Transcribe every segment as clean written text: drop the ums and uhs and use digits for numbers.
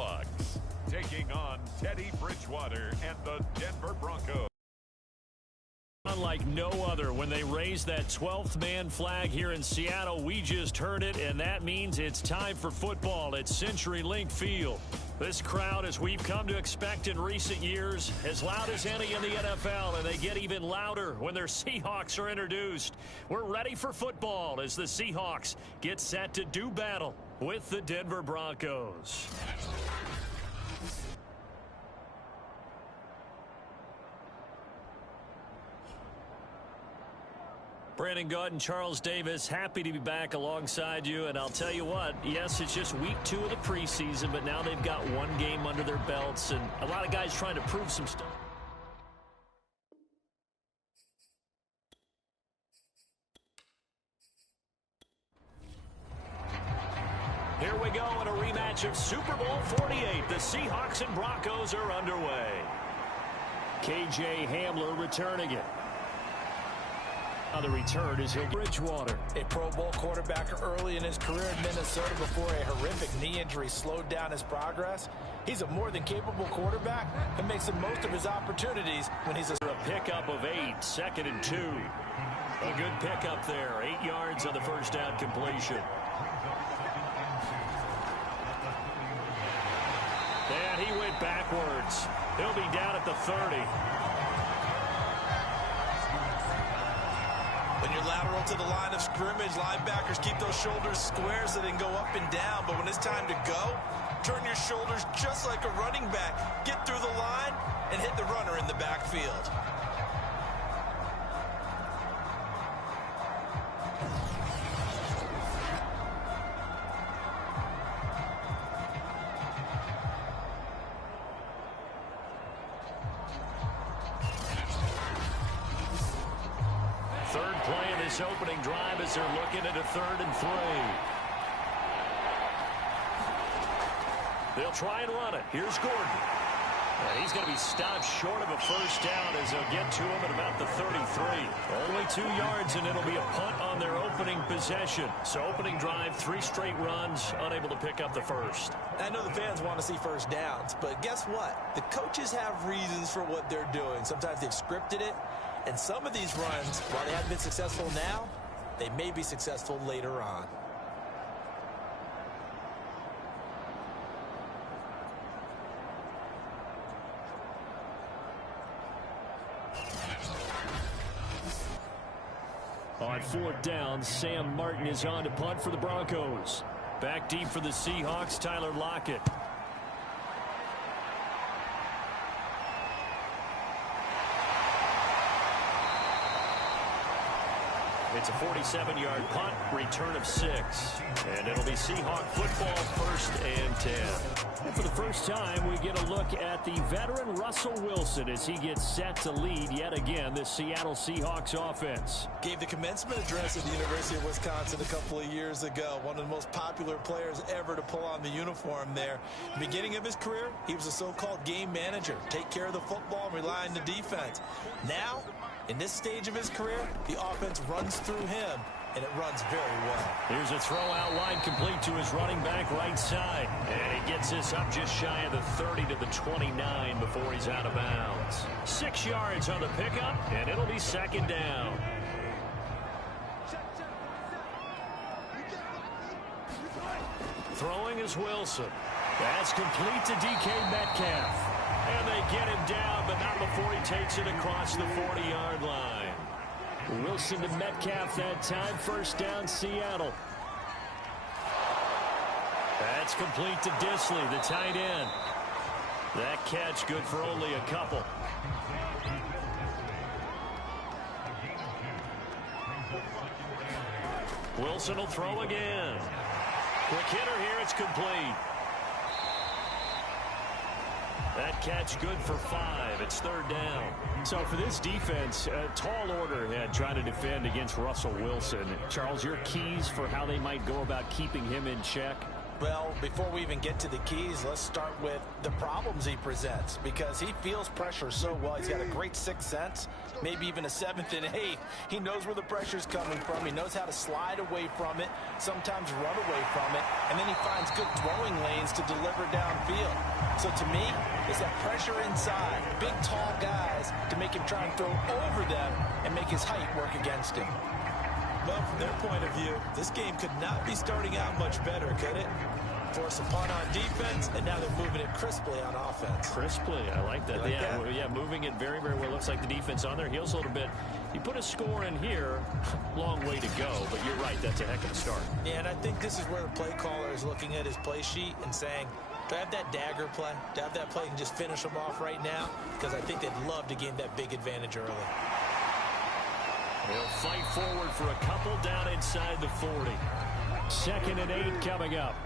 Seahawks, taking on Teddy Bridgewater and the Denver Broncos. Unlike no other, when they raise that 12th man flag here in Seattle, we just heard it, and that means it's time for football at CenturyLink Field. This crowd, as we've come to expect in recent years, as loud as any in the NFL, and they get even louder when their Seahawks are introduced. We're ready for football as the Seahawks get set to do battle with the Denver Broncos. Brandon Gordon, Charles Davis, happy to be back alongside you. And I'll tell you what, yes, it's just week 2 of the preseason, but now they've got one game under their belts, and a lot of guys trying to prove some stuff. Here we go in a rematch of Super Bowl 48. The Seahawks and Broncos are underway. KJ Hamler returning it. The return is Bridgewater. A Pro Bowl quarterback early in his career in Minnesota before a horrific knee injury slowed down his progress. He's a more than capable quarterback and makes the most of his opportunities when he's a pickup of 8, 2nd and 2. A good pickup there, 8 yards on the first down completion. And he went backwards. He'll be down at the 30. When you're lateral to the line of scrimmage, linebackers keep those shoulders square so they can go up and down. But when it's time to go, turn your shoulders just like a running back. Get through the line and hit the runner in the backfield. Opening drive as they're looking at a 3rd and 3. They'll try and run it. Here's Gordon. He's going to be stopped short of a first down as they'll get to him at about the 33. Only 2 yards, and it'll be a punt on their opening possession. So opening drive, 3 straight runs, unable to pick up the first. I know the fans want to see first downs, but guess what? The coaches have reasons for what they're doing. Sometimes they've scripted it. And some of these runs, while they haven't been successful now, they may be successful later on. On 4th down, Sam Martin is on to punt for the Broncos. Back deep for the Seahawks, Tyler Lockett. It's a 47-yard punt, return of 6. And it'll be Seahawk football, 1st and 10. And for the first time, we get a look at the veteran Russell Wilson as he gets set to lead yet again the Seattle Seahawks offense. Gave the commencement address at the University of Wisconsin a couple of years ago. One of the most popular players ever to pull on the uniform there. Beginning of his career, he was a so-called game manager. Take care of the football and rely on the defense. Now, in this stage of his career, the offense runs through him, and it runs very well. Here's a throw out wide complete to his running back right side. And he gets this up just shy of the 30 to the 29 before he's out of bounds. 6 yards on the pickup, and it'll be 2nd down. Throwing is Wilson. That's complete to DK Metcalf. And they get him down, but not before he takes it across the 40-yard line. Wilson to Metcalf that time. 1st down, Seattle. That's complete to Disley, the tight end. That catch good for only a couple. Wilson will throw again. Quick hitter here, it's complete. That catch good for 5. It's 3rd down. So for this defense, a tall order ahead trying to defend against Russell Wilson. Charles, your keys for how they might go about keeping him in check? Well, before we even get to the keys, let's start with the problems he presents, because he feels pressure so well. He's got a great sixth sense, maybe even a seventh and eighth. He knows where the pressure's coming from. He knows how to slide away from it, sometimes run away from it, and then he finds good throwing lanes to deliver downfield. So to me, it's that pressure inside, big, tall guys to make him try and throw over them and make his height work against him. Well, from their point of view, this game could not be starting out much better, could it? Force a punt on defense, and now they're moving it crisply on offense. Crisply, I like that. Like that? Yeah, moving it very, very well. Looks like the defense on their heels a little bit. You put a score in here, long way to go, but you're right, that's a heck of a start. Yeah, and I think this is where the play caller is looking at his play sheet and saying, do I have that dagger play? Do I have that play and just finish them off right now? Because I think they'd love to gain that big advantage early. They'll fight forward for a couple down inside the 40. 2nd and 8 coming up.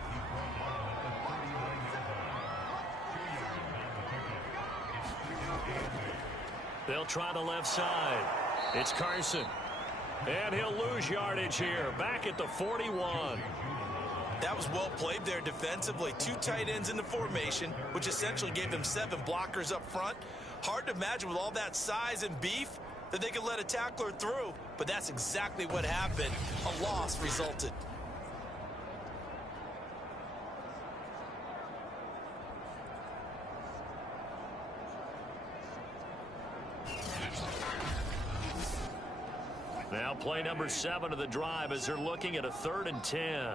They'll try the left side. It's Carson. And he'll lose yardage here. Back at the 41. That was well played there defensively. 2 tight ends in the formation, which essentially gave him 7 blockers up front. Hard to imagine with all that size and beef that they could let a tackler through, but that's exactly what happened. A loss resulted. Now play number 7 of the drive as they're looking at a 3rd and 10.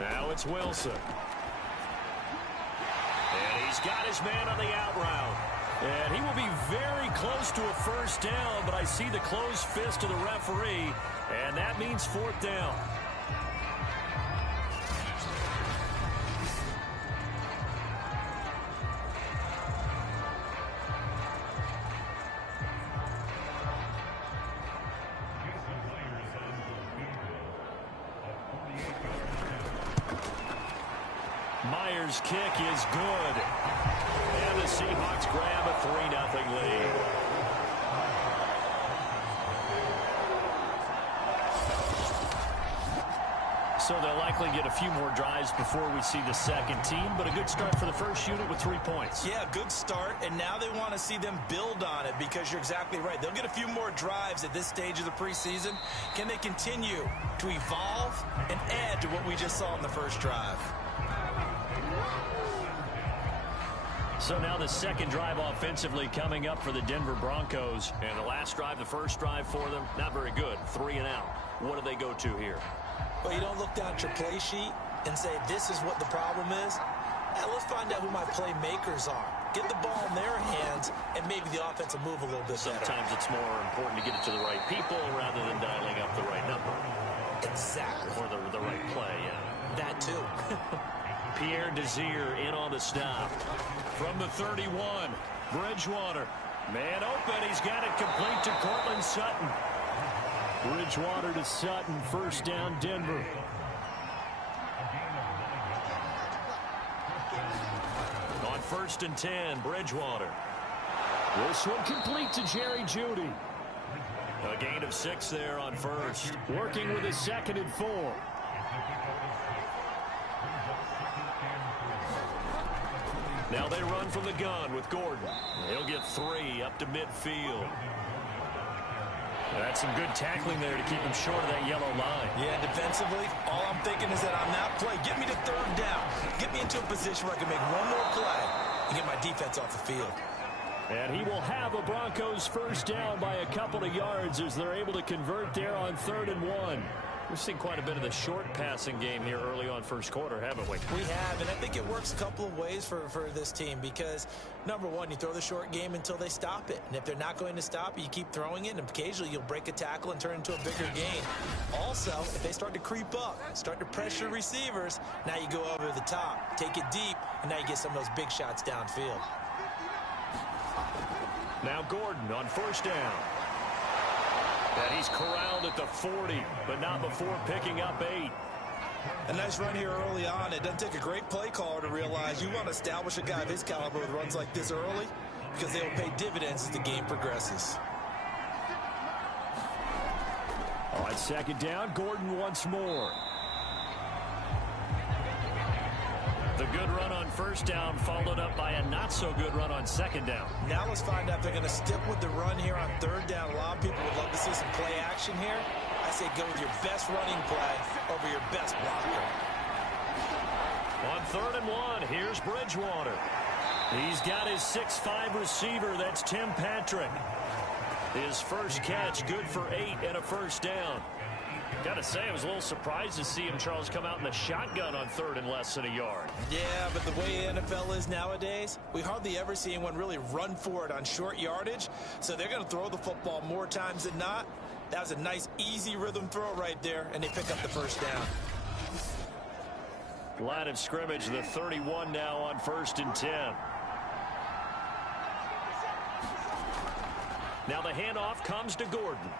Now it's Wilson. And he's got his man on the out route. And he will be very close to a first down, but I see the closed fist of the referee, and that means 4th down. Myers' kick is good. And the Seahawks grab a 3-0 lead. So they'll likely get a few more drives before we see the second team, but a good start for the first unit with 3 points. Yeah, good start, and now they want to see them build on it because you're exactly right. They'll get a few more drives at this stage of the preseason. Can they continue to evolve and add to what we just saw in the first drive? So now the second drive offensively coming up for the Denver Broncos. And the last drive, the first drive for them, not very good. 3 and out. What do they go to here? Well, you don't look down at your play sheet and say, this is what the problem is. Now, let's find out who my playmakers are. Get the ball in their hands, and maybe the offense will move a little bit better. Sometimes it's more important to get it to the right people rather than dialing up the right number. Exactly. Or the right play, yeah. That too. Pierre Desir in on the stop. From the 31, Bridgewater. Man open, he's got it complete to Cortland Sutton. Bridgewater to Sutton, first down Denver. On 1st and 10, Bridgewater. This one complete to Jerry Jeudy. A gain of 6 there on first. Working with a 2nd and 4. Now they run from the gun with Gordon. He'll get 3 up to midfield. That's some good tackling there to keep him short of that yellow line. Yeah, defensively, all I'm thinking is that on that play, get me to 3rd down. Get me into a position where I can make one more play and get my defense off the field. And he will have a Broncos first down by a couple of yards as they're able to convert there on 3rd and 1. We've seen quite a bit of the short passing game here early on first quarter, haven't we? We have, and I think it works a couple of ways for this team because, number one, you throw the short game until they stop it. And if they're not going to stop it, you keep throwing it, and occasionally you'll break a tackle and turn it into a bigger gain. Also, if they start to creep up, start to pressure receivers, now you go over the top, take it deep, and now you get some of those big shots downfield. Now Gordon on first down. And he's corralled at the 40, but not before picking up 8. A nice run here early on. It doesn't take a great play caller to realize you want to establish a guy of his caliber with runs like this early because they will pay dividends as the game progresses. On 2nd down, Gordon once more. A good run on first down, followed up by a not-so-good run on second down. Now let's find out if they're going to stick with the run here on third down. A lot of people would love to see some play action here. I say go with your best running play over your best blocker. On 3rd and 1, here's Bridgewater. He's got his 6'5" receiver. That's Tim Patrick. His first catch, good for 8 and a first down. Got to say, I was a little surprised to see him, Charles, come out in the shotgun on 3rd and less than a yard. Yeah, but the way the NFL is nowadays, we hardly ever see anyone really run for it on short yardage. So they're going to throw the football more times than not. That was a nice, easy rhythm throw right there, and they pick up the first down. Line of scrimmage, the 31 now on 1st and 10. Now the handoff comes to Gordon.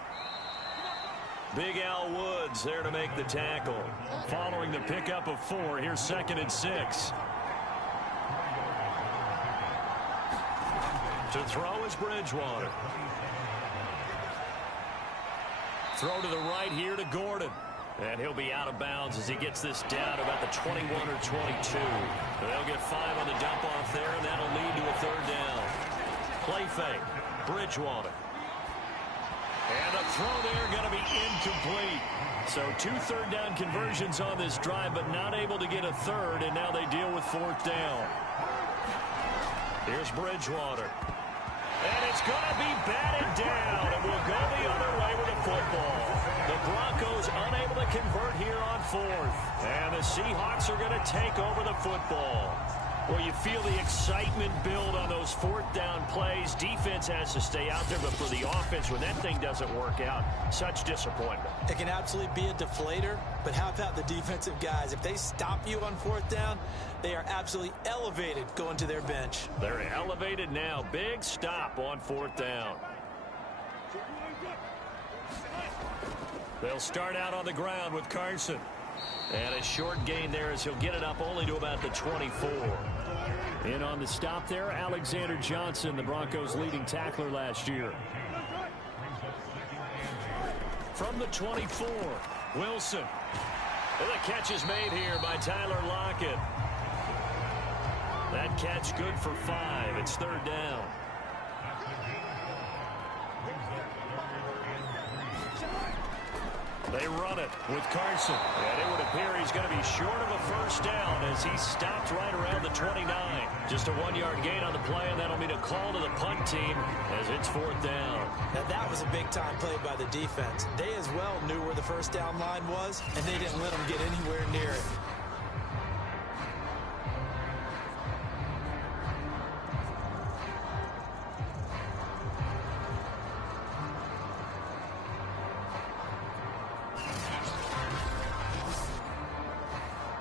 Big Al Woods there to make the tackle. Following the pickup of 4, here's 2nd and 6. To throw is Bridgewater. Throw to the right here to Gordon. And he'll be out of bounds as he gets this down about the 21 or 22. They'll get 5 on the dump off there, and that'll lead to a 3rd down. Play fake. Bridgewater. And a throw there going to be incomplete. So 2 third down conversions on this drive, but not able to get a 3rd, and now they deal with 4th down. Here's Bridgewater. And it's going to be batted down, and we'll go the other way with the football. The Broncos unable to convert here on 4th. And the Seahawks are going to take over the football. Well, you feel the excitement build on those 4th down plays. Defense has to stay out there, but for the offense, when that thing doesn't work out, such disappointment. It can absolutely be a deflator, but how about the defensive guys? If they stop you on 4th down, they are absolutely elevated going to their bench. They're elevated now. Big stop on 4th down. They'll start out on the ground with Carson. And a short gain there as he'll get it up only to about the 24. In on the stop there, Alexander Johnson, the Broncos' leading tackler last year. From the 24, Wilson. And the catch is made here by Tyler Lockett. That catch good for 5. It's 3rd down. They run it with Carson. And it would appear he's going to be short of a first down as he stopped right around the 29. Just a 1-yard gain on the play, and that'll mean a call to the punt team as it's 4th down. Now that was a big-time play by the defense. They as well knew where the first down line was, and they didn't let them get anywhere near it.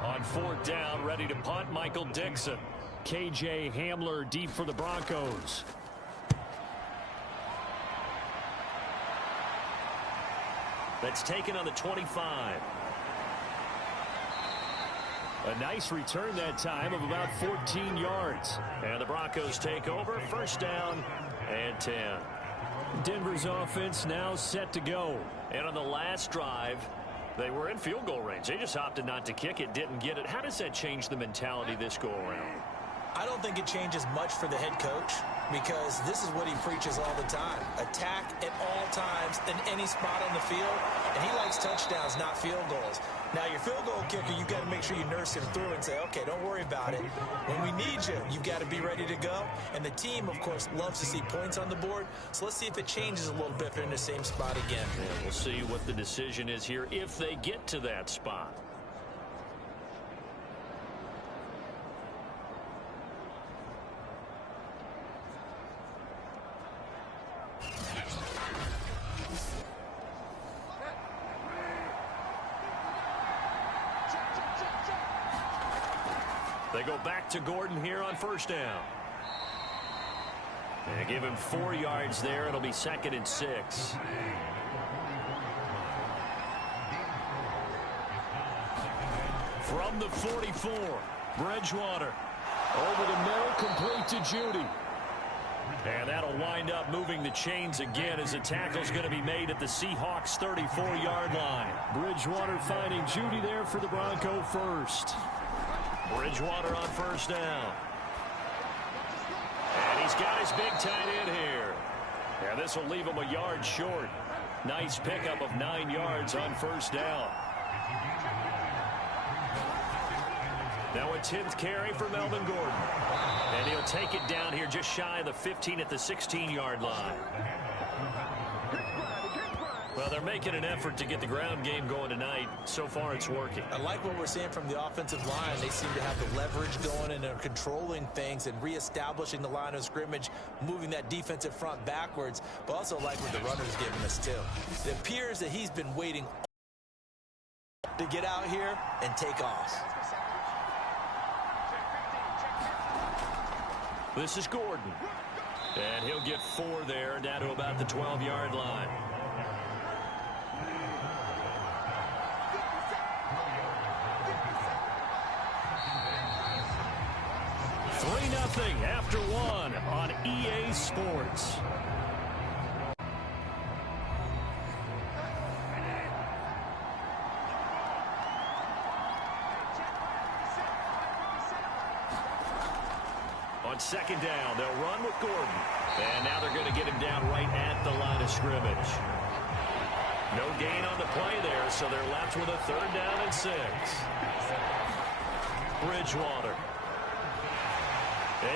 On 4th down, ready to punt, Michael Dixon. KJ Hamler deep for the Broncos. That's taken on the 25. A nice return that time of about 14 yards. And the Broncos take over, 1st down and 10. Denver's offense now set to go. And on the last drive, they were in field goal range. They just opted not to kick it, didn't get it. How does that change the mentality this go around? I don't think it changes much for the head coach because this is what he preaches all the time. Attack at all times in any spot on the field, and he likes touchdowns, not field goals. Now, your field goal kicker, you've got to make sure you nurse him through and say, okay, don't worry about it. When we need you, you've got to be ready to go. And the team, of course, loves to see points on the board. So let's see if it changes a little bit if they're in the same spot again. Yeah, we'll see what the decision is here if they get to that spot. They go back to Gordon here on 1st down. And give him 4 yards there. It'll be 2nd and 6. From the 44, Bridgewater. Over the middle, complete to Judy. And that'll wind up moving the chains again as the tackle's going to be made at the Seahawks' 34-yard line. Bridgewater finding Judy there for the Bronco first. Bridgewater on first down. And he's got his big tight end here. And this will leave him a yard short. Nice pickup of 9 yards on first down. Now a 10th carry for Melvin Gordon. And he'll take it down here just shy of the 15 at the 16-yard line. Well, they're making an effort to get the ground game going tonight. So far, it's working. I like what we're seeing from the offensive line. They seem to have the leverage going, and they're controlling things and reestablishing the line of scrimmage, moving that defensive front backwards, but also like what the runner's giving us, too. It appears that he's been waiting to get out here and take off. This is Gordon. And he'll get 4 there, down to about the 12-yard line. 3-0 after 1 on EA Sports. On second down, they'll run with Gordon. And now they're going to get him down right at the line of scrimmage. No gain on the play there, so they're left with a 3rd down and 6. Bridgewater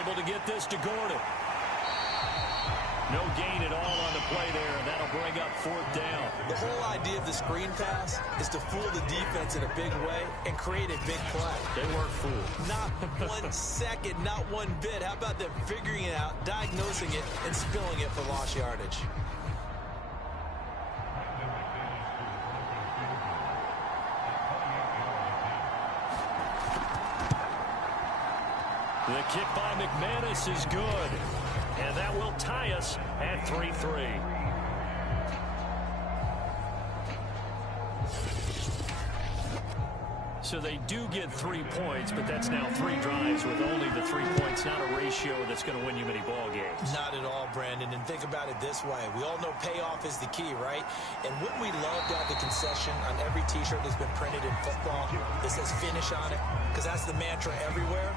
able to get this to Gordon. No gain at all on the play there, and that'll bring up 4th down. The whole idea of the screen pass is to fool the defense in a big way and create a big play. They weren't fooled. Not 1 second, not 1 bit. How about them figuring it out, diagnosing it, and spilling it for lost yardage? The kick by McManus is good. And that will tie us at 3-3. So they do get 3 points, but that's now 3 drives with only the 3 points. Not a ratio that's going to win you many ball games. Not at all, Brandon. And think about it this way. We all know payoff is the key, right? And wouldn't we love to have the concession on every T-shirt that's been printed in football that says finish on it? Because that's the mantra everywhere.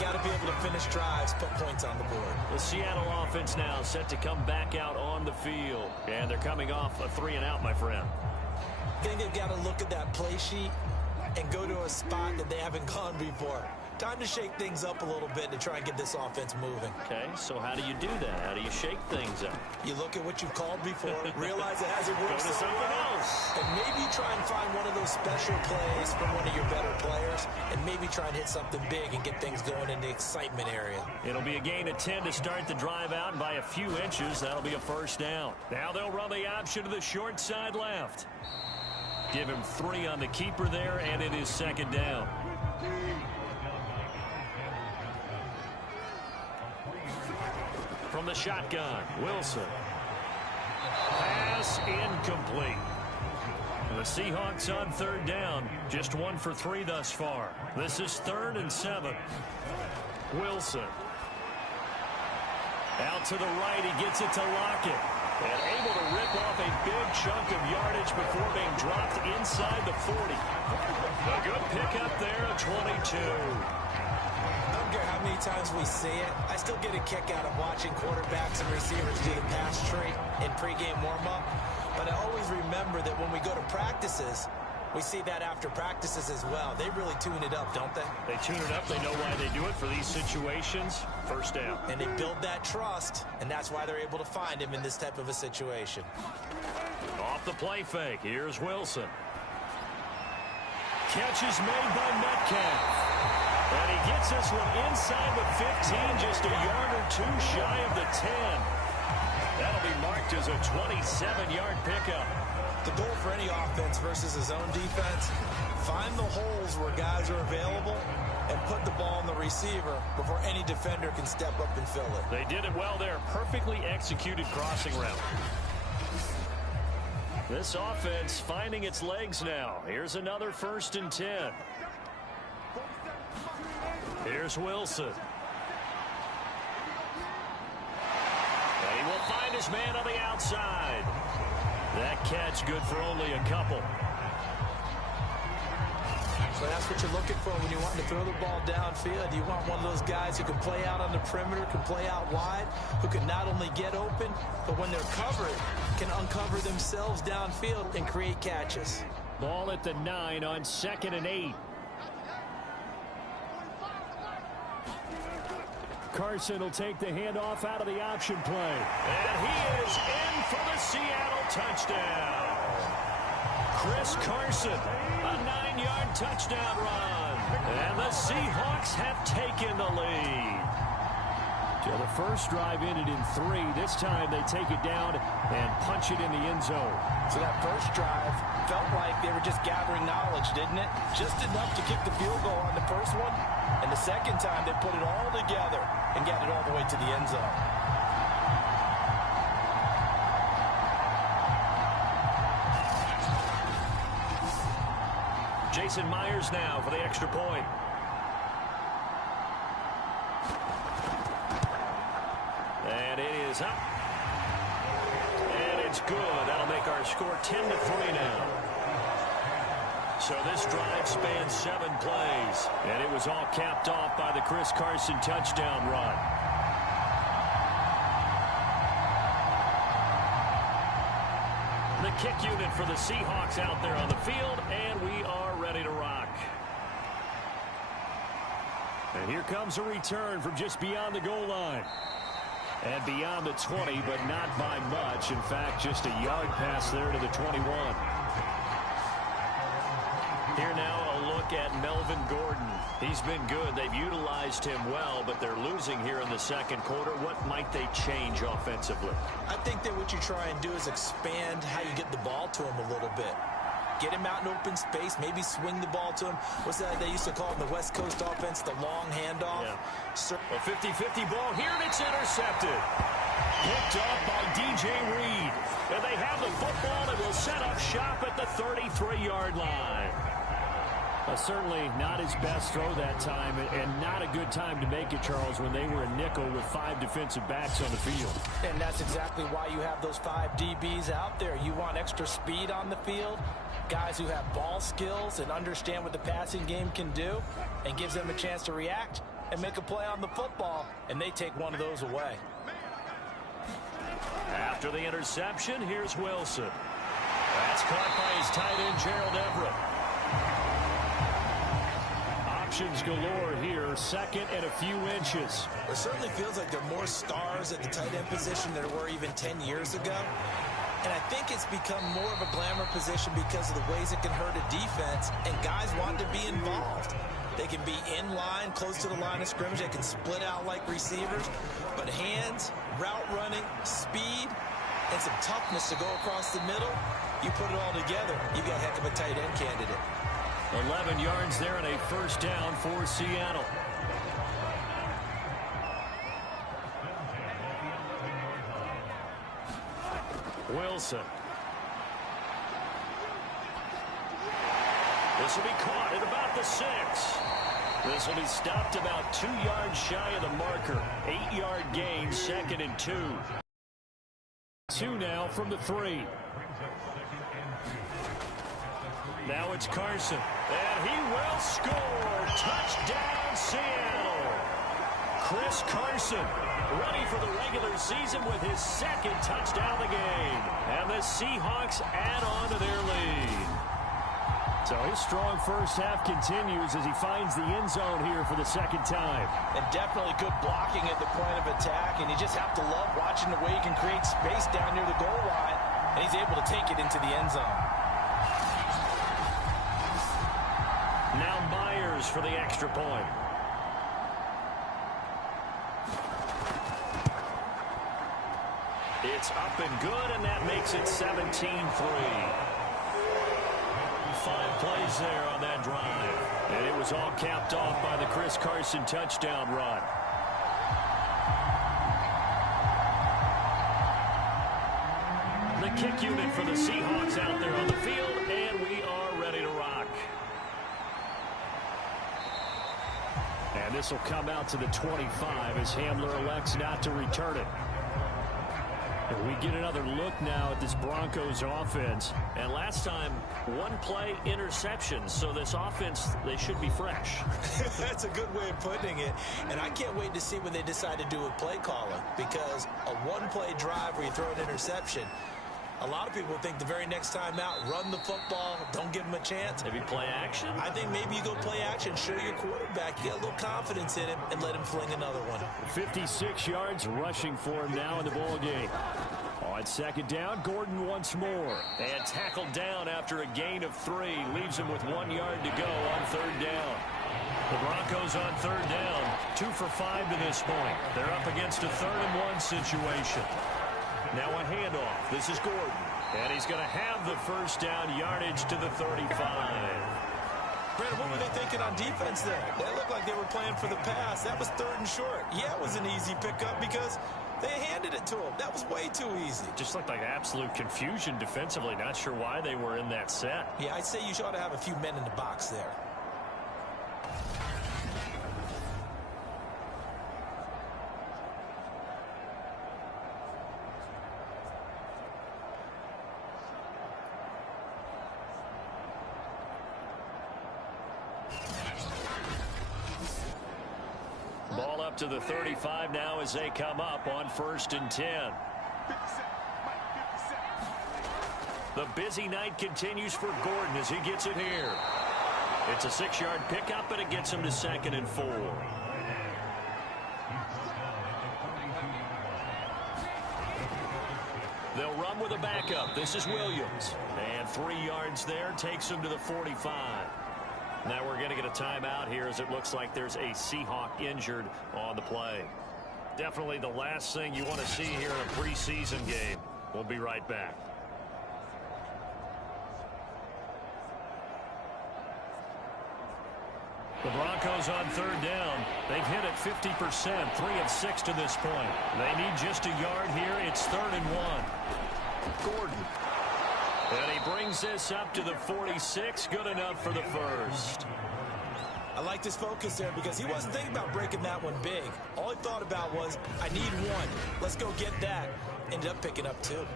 Got to be able to finish drives, put points on the board. The Seattle offense now set to come back out on the field. And they're coming off a 3-and-out, my friend. I think they've got to look at that play sheet and go to a spot that they haven't gone before. Time to shake things up a little bit to try and get this offense moving. Okay, so how do you do that? How do you shake things up? You look at what you've called before, realize it hasn't worked Go to something else. and maybe try and find one of those special plays from one of your better players, and maybe try and hit something big and get things going in the excitement area. It'll be a gain of 10 to start the drive out, and by a few inches, that'll be a 1st down. Now they'll run the option to the short side left. Give him 3 on the keeper there, and it is 2nd down. From the shotgun, Wilson. Pass incomplete. The Seahawks on 3rd down. Just 1 for 3 thus far. This is 3rd and 7. Wilson. Out to the right, he gets it to Lockett. And able to rip off a big chunk of yardage before being dropped inside the 40. A good pickup there at 22. I don't care how many times we see it. I still get a kick out of watching quarterbacks and receivers do the pass tree in pregame warm-up. But I always remember that when we go to practices, we see that after practices as well. They really tune it up, don't they? They tune it up. They know why they do it for these situations. 1st down. And they build that trust, and that's why they're able to find him in this type of a situation. Off the play fake. Here's Wilson. Catch is made by Metcalf. And he gets this one inside the 15, just a yard or 2 shy of the 10. That'll be marked as a 27-yard pickup. The goal for any offense versus his own defense, find the holes where guys are available and put the ball on the receiver before any defender can step up and fill it. They did it well there. Perfectly executed crossing route. This offense finding its legs now. Here's another 1st and 10. Here's Wilson. And he will find his man on the outside. That catch good for only a couple. So that's what you're looking for when you want to throw the ball downfield. You want one of those guys who can play out on the perimeter, can play out wide, who can not only get open, but when they're covered, can uncover themselves downfield and create catches. Ball at the 9 on 2nd and 8. Carson will take the handoff out of the option play. And he is in for the Seattle touchdown. Chris Carson, a 9-yard touchdown run. And the Seahawks have taken the lead. So the first drive ended in 3. This time they take it down and punch it in the end zone. So that first drive felt like they were just gathering knowledge, didn't it? Just enough to kick the field goal on the first one. And the second time they put it all together and got it all the way to the end zone. Jason Myers now for the extra point. And it is up. And it's good. That'll make our score 10-3 now. So this drive spans 7 plays. And it was all capped off by the Chris Carson touchdown run. The kick unit for the Seahawks out there on the field, and we are ready to rock. And here comes a return from just beyond the goal line. And beyond the 20, but not by much. In fact, just a yard pass there to the 21. Here now a look at Melvin Gordon. He's been good. They've utilized him well, but they're losing here in the second quarter. What might they change offensively? I think that what you try and do is expand how you get the ball to him a little bit. Get him out in open space, maybe swing the ball to him. What's that they used to call in the West Coast offense, the long handoff? Yeah. A 50-50 ball here, and it's intercepted. Picked up by DJ Reed. And they have the football and will set up shop at the 33-yard line. Certainly not his best throw that time, and not a good time to make it, Charles, when they were a nickel with 5 defensive backs on the field. And that's exactly why you have those 5 DBs out there. You want extra speed on the field, guys who have ball skills and understand what the passing game can do, and gives them a chance to react and make a play on the football, and they take one of those away. After the interception, here's Wilson. That's caught by his tight end, Gerald Everett. Options galore here, 2nd and a few inches. It certainly feels like there are more stars at the tight end position than there were even 10 years ago. And I think it's become more of a glamour position because of the ways it can hurt a defense, and guys want to be involved. They can be in line, close to the line of scrimmage. They can split out like receivers. But hands, route running, speed, and some toughness to go across the middle, you put it all together, you've got a heck of a tight end candidate. 11 yards there and a first down for Seattle. Wilson. This will be caught at about the 6. This will be stopped about 2 yards shy of the marker. 8-yard gain, 2nd and 2. 2 now from the 3. Now it's Carson. And he will score. Touchdown, Seattle. Chris Carson ready for the regular season with his 2nd touchdown of the game. And the Seahawks add on to their lead. So his strong first half continues as he finds the end zone here for the 2nd time. And definitely good blocking at the point of attack. And you just have to love watching the way he can create space down near the goal line. And he's able to take it into the end zone. Now Myers for the extra point. It's up and good, and that makes it 17-3. 5 plays there on that drive. And it was all capped off by the Chris Carson touchdown run. The kick unit for the Seahawks out there on the field, and we are ready to rock. And this will come out to the 25 as Hamler elects not to return it. And we get another look now at this Broncos offense. And last time, one play interception. So this offense, they should be fresh. That's a good way of putting it. And I can't wait to see what they decide to do with play calling. Because a one-play drive where you throw an interception, a lot of people think the very next time out, run the football, don't give him a chance. Maybe play action? I think maybe you go play action, show your quarterback, you get a little confidence in him, and let him fling another one. 56 yards rushing for him now in the ball game. On second down, Gordon once more. And tackled down after a gain of 3. Leaves him with 1 yard to go on third down. The Broncos on third down, 2 for 5 to this point. They're up against a 3rd-and-1 situation. Now a handoff. This is Gordon. And he's going to have the first down yardage to the 35. Brandon, what were they thinking on defense there? They looked like they were playing for the pass. That was 3rd and short. Yeah, it was an easy pickup because they handed it to him. That was way too easy. Just looked like absolute confusion defensively. Not sure why they were in that set. Yeah, I'd say you ought to have a few men in the box there. Ball up to the 35 now as they come up on 1st and 10. The busy night continues for Gordon as he gets it here. It's a 6-yard pickup, and it gets him to 2nd and 4. They'll run with a backup. This is Williams. And 3 yards there takes him to the 45. Now we're going to get a timeout here as it looks like there's a Seahawk injured on the play. Definitely the last thing you want to see here in a preseason game. We'll be right back. The Broncos on third down. They've hit it 50%, 3 of 6 to this point. They need just a yard here. It's 3rd and 1. Gordon. And he brings this up to the 46. Good enough for the first. I like this focus there because he wasn't thinking about breaking that one big. All he thought about was, I need 1. Let's go get that. Ended up picking up 2.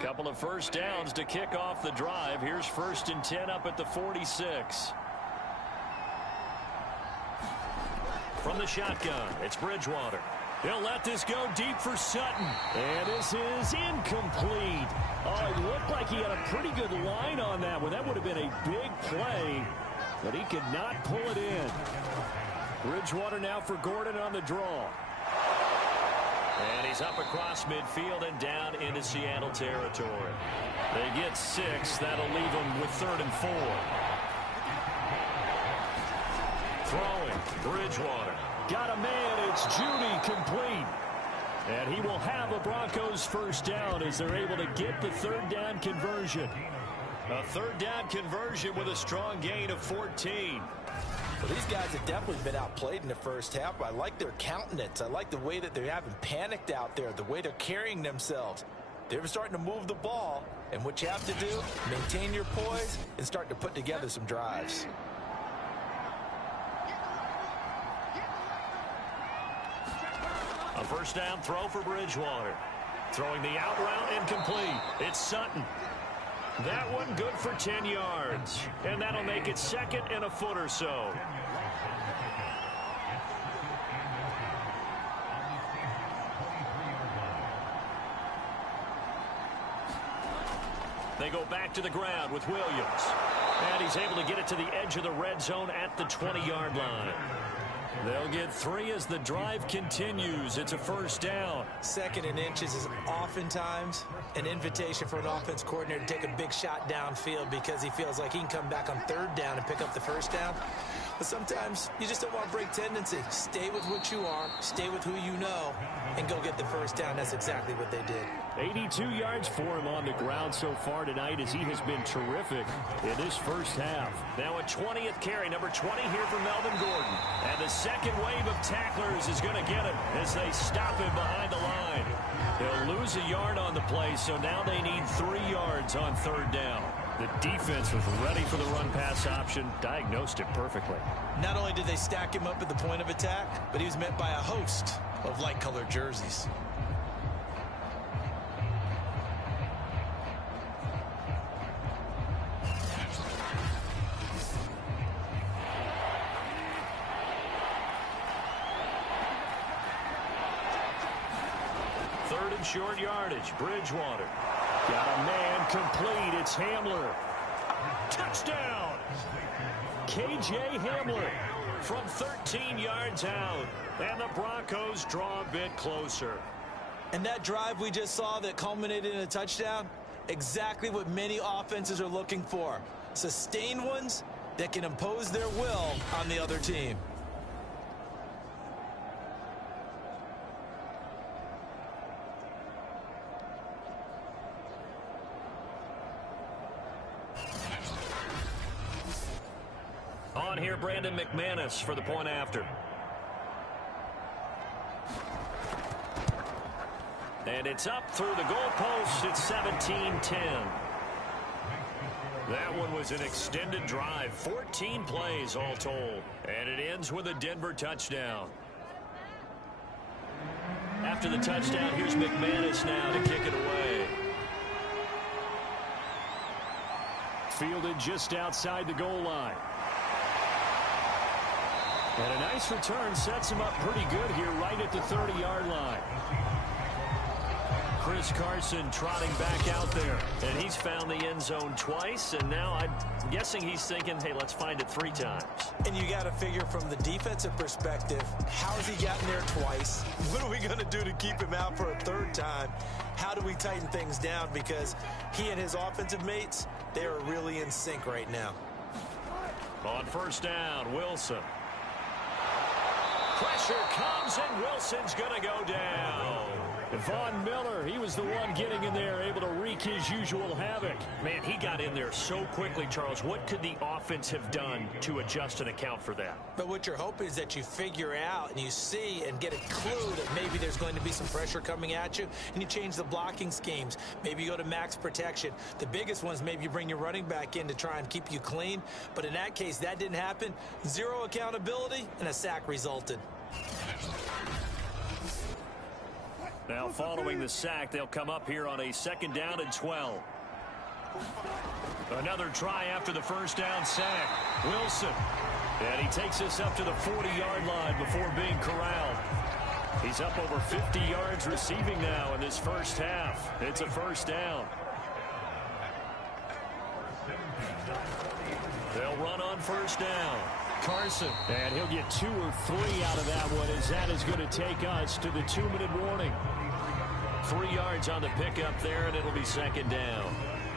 Couple of first downs to kick off the drive. Here's 1st and 10 up at the 46. From the shotgun, it's Bridgewater. He'll let this go deep for Sutton. And this is incomplete. Oh, it looked like he had a pretty good line on that one. That would have been a big play, but he could not pull it in. Bridgewater now for Gordon on the draw. And he's up across midfield and down into Seattle territory. They get 6. That'll leave them with 3rd and 4. Throwing, Bridgewater. Got a man, it's Judy, complete. And he will have a Broncos first down as they're able to get the 3rd down conversion. A 3rd down conversion with a strong gain of 14. Well, these guys have definitely been outplayed in the first half. I like their countenance. I like the way that they haven't panicked out there, the way they're carrying themselves. They're starting to move the ball, and what you have to do, maintain your poise and start to put together some drives. A first down throw for Bridgewater. Throwing the out route incomplete. It's Sutton. That one good for 10 yards. And that'll make it 2nd and a foot or so. They go back to the ground with Williams. And he's able to get it to the edge of the red zone at the 20-yard line. They'll get 3 as the drive continues. It's a first down. 2nd and inches is oftentimes an invitation for an offense coordinator to take a big shot downfield because he feels like he can come back on 3rd down and pick up the first down. But sometimes you just don't want to break tendency. Stay with what you are, stay with who you know, and go get the first down. That's exactly what they did. 82 yards for him on the ground so far tonight as he has been terrific in this first half. Now a 20th carry, number 20 here for Melvin Gordon. And the second wave of tacklers is going to get him as they stop him behind the line. They'll lose a yard on the play, so now they need 3 yards on third down. The defense was ready for the run-pass option, diagnosed it perfectly. Not only did they stack him up at the point of attack, but he was met by a host of light-colored jerseys. Third and short yardage. Bridgewater. Got a man complete. It's Hamler. Touchdown. K.J. Hamler from 13 yards out. And the Broncos draw a bit closer. And that drive we just saw that culminated in a touchdown, exactly what many offenses are looking for. Sustained ones that can impose their will on the other team. On here, Brandon McManus for the point after. And it's up through the goalpost. It's 17-10. That one was an extended drive. 14 plays all told. And it ends with a Denver touchdown. After the touchdown, here's McManus now to kick it away. Fielded just outside the goal line. And a nice return sets him up pretty good here right at the 30-yard line. Chris Carson trotting back out there. And he's found the end zone twice. And now I'm guessing he's thinking, hey, let's find it 3 times. And you got to figure from the defensive perspective, how has he gotten there twice? What are we going to do to keep him out for a 3rd time? How do we tighten things down? Because he and his offensive mates, they are really in sync right now. On first down, Wilson. Pressure comes, and Wilson's going to go down. Von Miller, he was the one getting in there, able to wreak his usual havoc. Man, he got in there so quickly, Charles. What could the offense have done to adjust and account for that? But what you're hoping is that you figure out and you see and get a clue that maybe there's going to be some pressure coming at you, and you change the blocking schemes. Maybe you go to max protection. The biggest ones, maybe you bring your running back in to try and keep you clean. But in that case, that didn't happen. 0 accountability, and a sack resulted. Now following the sack, they'll come up here on a 2nd down and 12. Another try after the first down sack. Wilson. And he takes us up to the 40-yard line before being corralled. He's up over 50 yards receiving now in this first half. It's a first down. They'll run on first down. Carson. And he'll get 2 or 3 out of that one, as that is going to take us to the 2-minute warning. 3 yards on the pickup there, and it'll be 2nd down.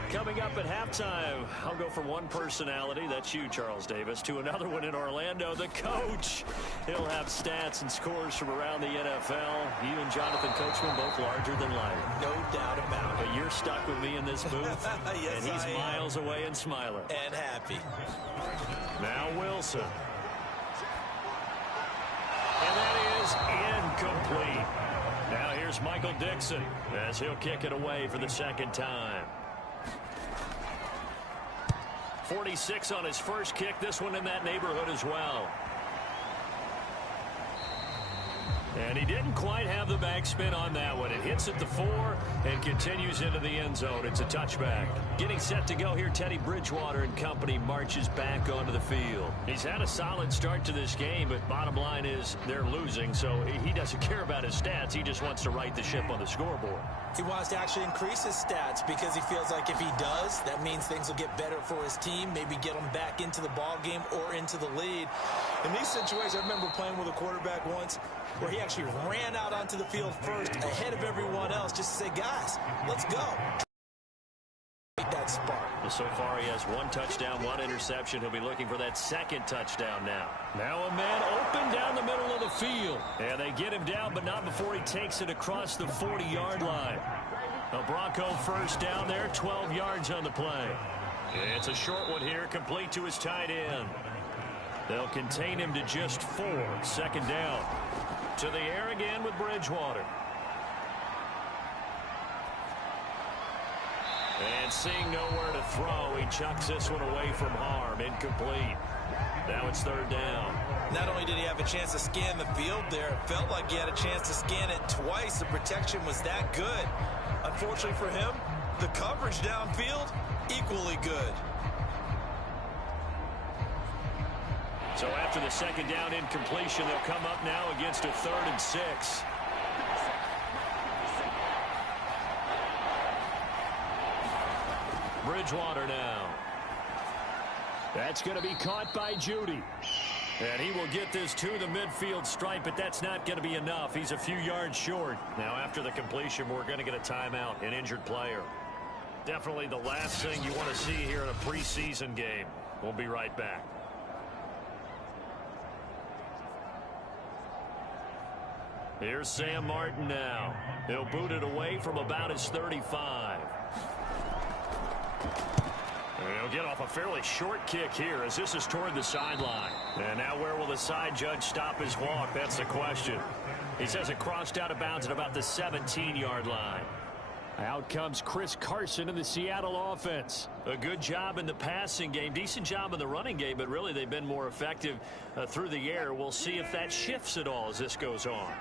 Coming up at halftime, I'll go from one personality, that's you, Charles Davis, to another one in Orlando, the coach. He'll have stats and scores from around the NFL. You and Jonathan Coachman both larger than life. No doubt about it. But you're stuck with me in this booth, yes, and he's miles away and smiling. And happy. Now Wilson. And that is incomplete. Now here's Michael Dixon as he'll kick it away for the 2nd time. 46 on his first kick. This one in that neighborhood as well. And he didn't quite have the backspin on that one. It hits at the 4 and continues into the end zone. It's a touchback. Getting set to go here, Teddy Bridgewater and company marches back onto the field. He's had a solid start to this game, but bottom line is they're losing, so he doesn't care about his stats. He just wants to right the ship on the scoreboard. He wants to actually increase his stats because he feels like if he does, that means things will get better for his team, maybe get him back into the ball game or into the lead. In these situations, I remember playing with a quarterback once where he actually ran out onto the field first ahead of everyone else just to say, guys, let's go. That spark. So far, he has 1 touchdown, 1 interception. He'll be looking for that second touchdown now. Now a man open down the middle of the field. And they get him down, but not before he takes it across the 40-yard line. A Bronco first down there, 12 yards on the play. It's a short one here, complete to his tight end. They'll contain him to just 4. Second down. To the air again with Bridgewater. And seeing nowhere to throw, he chucks this one away from harm. Incomplete. Now it's third down. Not only did he have a chance to scan the field there, it felt like he had a chance to scan it twice. The protection was that good. Unfortunately for him, the coverage downfield, equally good. So after the second down incompletion, they'll come up now against a 3rd and 6. Bridgewater now. That's going to be caught by Judy. And he will get this to the midfield stripe, but that's not going to be enough. He's a few yards short. Now after the completion, we're going to get a timeout, an injured player. Definitely the last thing you want to see here in a preseason game. We'll be right back. Here's Sam Martin now. He'll boot it away from about his 35. He'll get off a fairly short kick here as this is toward the sideline. And now where will the side judge stop his walk? That's the question. He says it crossed out of bounds at about the 17-yard line. Out comes Chris Carson in the Seattle offense. A good job in the passing game, decent job in the running game, but really they've been more effective through the air. We'll see if that shifts at all as this goes on.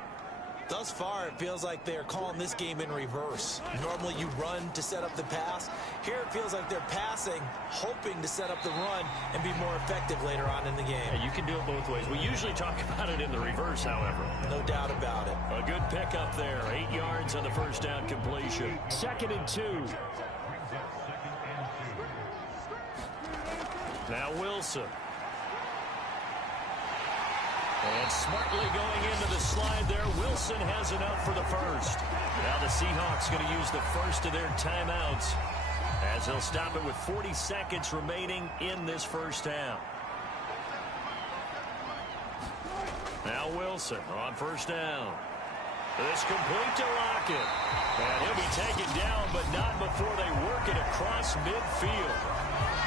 Thus far, it feels like they're calling this game in reverse. Normally you run to set up the pass. Here it feels like they're passing, hoping to set up the run and be more effective later on in the game. Yeah, you can do it both ways. We usually talk about it in the reverse, however. No doubt about it. A good pickup there. 8 yards on the first down completion. 2nd and 2. Now Wilson. And smartly going into the slide there, Wilson has enough for the first. Now the Seahawks going to use the first of their timeouts as they'll stop it with 40 seconds remaining in this first half. Now Wilson on first down. This complete to Lockett. And he'll be taken down, but not before they work it across midfield.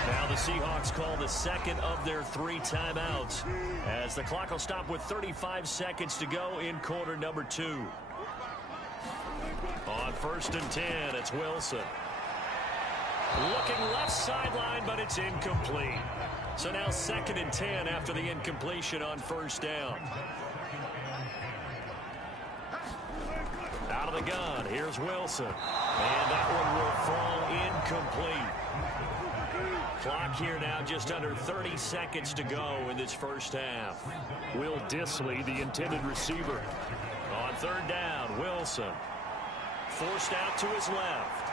Now the Seahawks call the second of their 3 timeouts as the clock will stop with 35 seconds to go in quarter number 2. On 1st and 10, it's Wilson. Looking left sideline, but it's incomplete. So now 2nd and 10 after the incompletion on first down. Out of the gun, here's Wilson. And that one will fall incomplete. Clock here now just under 30 seconds to go in this first half. Will Dissly, the intended receiver. On 3rd down, Wilson. Forced out to his left.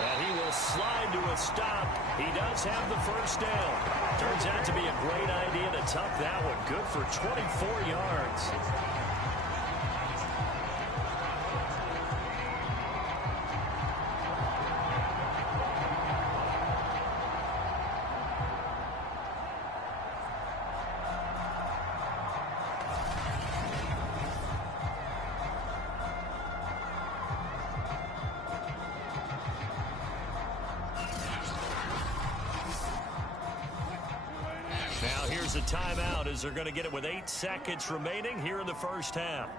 And he will slide to a stop. He does have the first down. Turns out to be a great idea to tuck that one. Good for 24 yards. Now here's a timeout as they're going to get it with 8 seconds remaining here in the first half.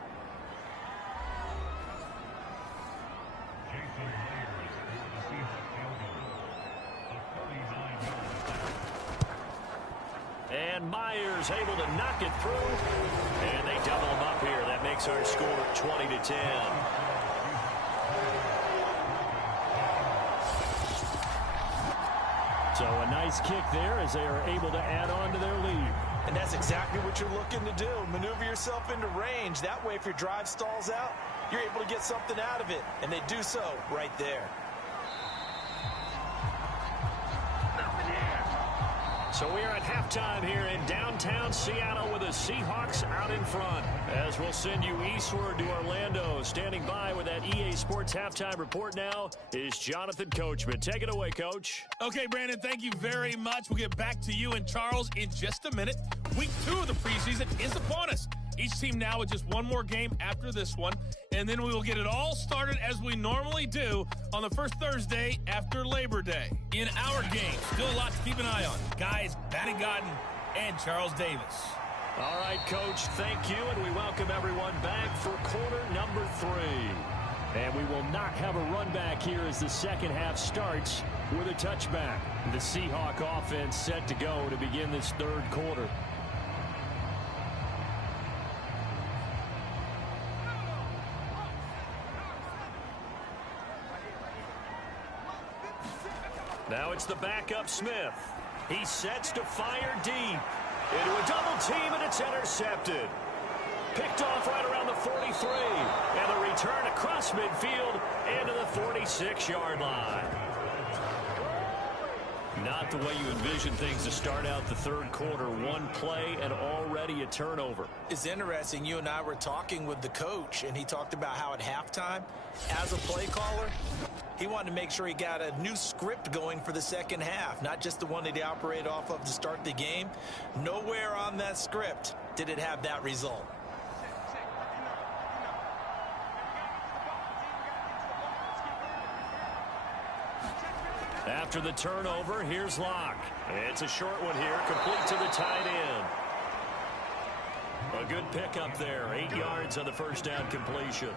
And Myers able to knock it through. And they double him up here. That makes our score 20-10. So a nice kick there as they are able to add on to their lead. And that's exactly what you're looking to do. Maneuver yourself into range. That way, if your drive stalls out, you're able to get something out of it. And they do so right there. So we are at halftime here in downtown Seattle with the Seahawks out in front. As we'll send you eastward to Orlando. Standing by with that EA Sports halftime report now is Jonathan Coachman. Take it away, Coach. Okay, Brandon, thank you very much. We'll get back to you and Charles in just a minute. Week 2 of the preseason is upon us. Each team now with just one more game after this one, and then we will get it all started as we normally do on the first Thursday after Labor Day. In our game, still a lot to keep an eye on. Guys, Madden Gordon and Charles Davis. All right, Coach, thank you, and we welcome everyone back for quarter number 3. And we will not have a run back here as the second half starts with a touchback. The Seahawk offense set to go to begin this third quarter. Now it's the backup Smith. He sets to fire deep. Into a double team, and it's intercepted. Picked off right around the 43. And the return across midfield into the 46-yard line. Not the way you envision things to start out the third quarter. One play and already a turnover. It's interesting. You and I were talking with the coach, and he talked about how at halftime, as a play caller, he wanted to make sure he got a new script going for the second half, not just the one that he operated off of to start the game. Nowhere on that script did it have that result. After the turnover, here's Locke. It's a short one here, complete to the tight end. A good pickup there, 8 yards on the first down completion.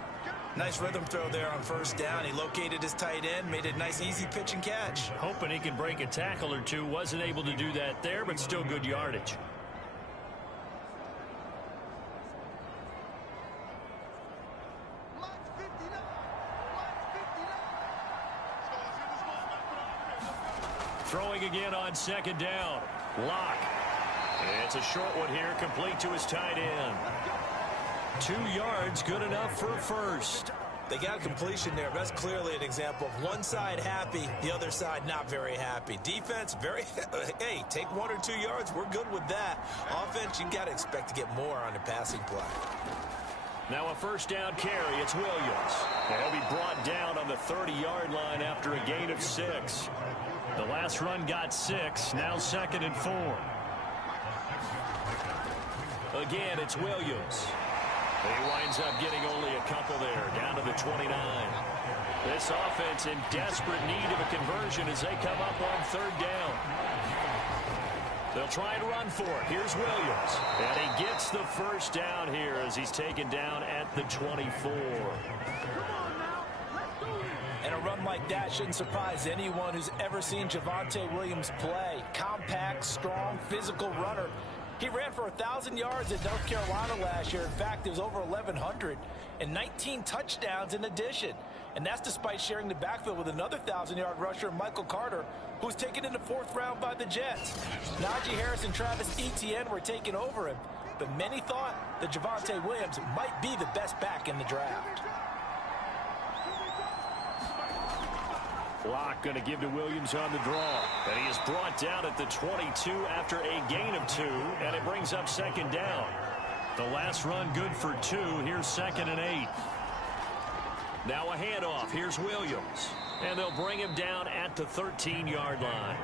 Nice rhythm throw there on first down. He located his tight end, made it a nice, easy pitch and catch. Hoping he can break a tackle or two. Wasn't able to do that there, but still good yardage. Throwing again on second down. Locke. It's a short one here, complete to his tight end. 2 yards, good enough for a first. They got a completion there, but that's clearly an example of one side happy, the other side not very happy. Defense, very, hey, take 1 or 2 yards, we're good with that. Offense, you got to expect to get more on the passing play. Now a first down carry, it's Williams. And he'll be brought down on the 30-yard line after a gain of 6. The last run got 6, now 2nd and 4. Again, it's Williams. He winds up getting only a couple there, down to the 29. This offense in desperate need of a conversion as they come up on third down. They'll try and run for it. Here's Williams. And he gets the first down here as he's taken down at the 24. And a run like that shouldn't surprise anyone who's ever seen Javonte Williams play. Compact, strong, physical runner. He ran for 1,000 yards at North Carolina last year. In fact, it was over 1,100 and 19 touchdowns in addition. And that's despite sharing the backfield with another 1,000-yard rusher, Michael Carter, who was taken in the 4th round by the Jets. Najee Harris and Travis Etienne were taking over him, but many thought that Javonte Williams might be the best back in the draft. Locke going to give to Williams on the draw. And he is brought down at the 22 after a gain of 2, and it brings up second down. The last run good for 2. Here's 2nd and 8. Now a handoff. Here's Williams. And they'll bring him down at the 13-yard line.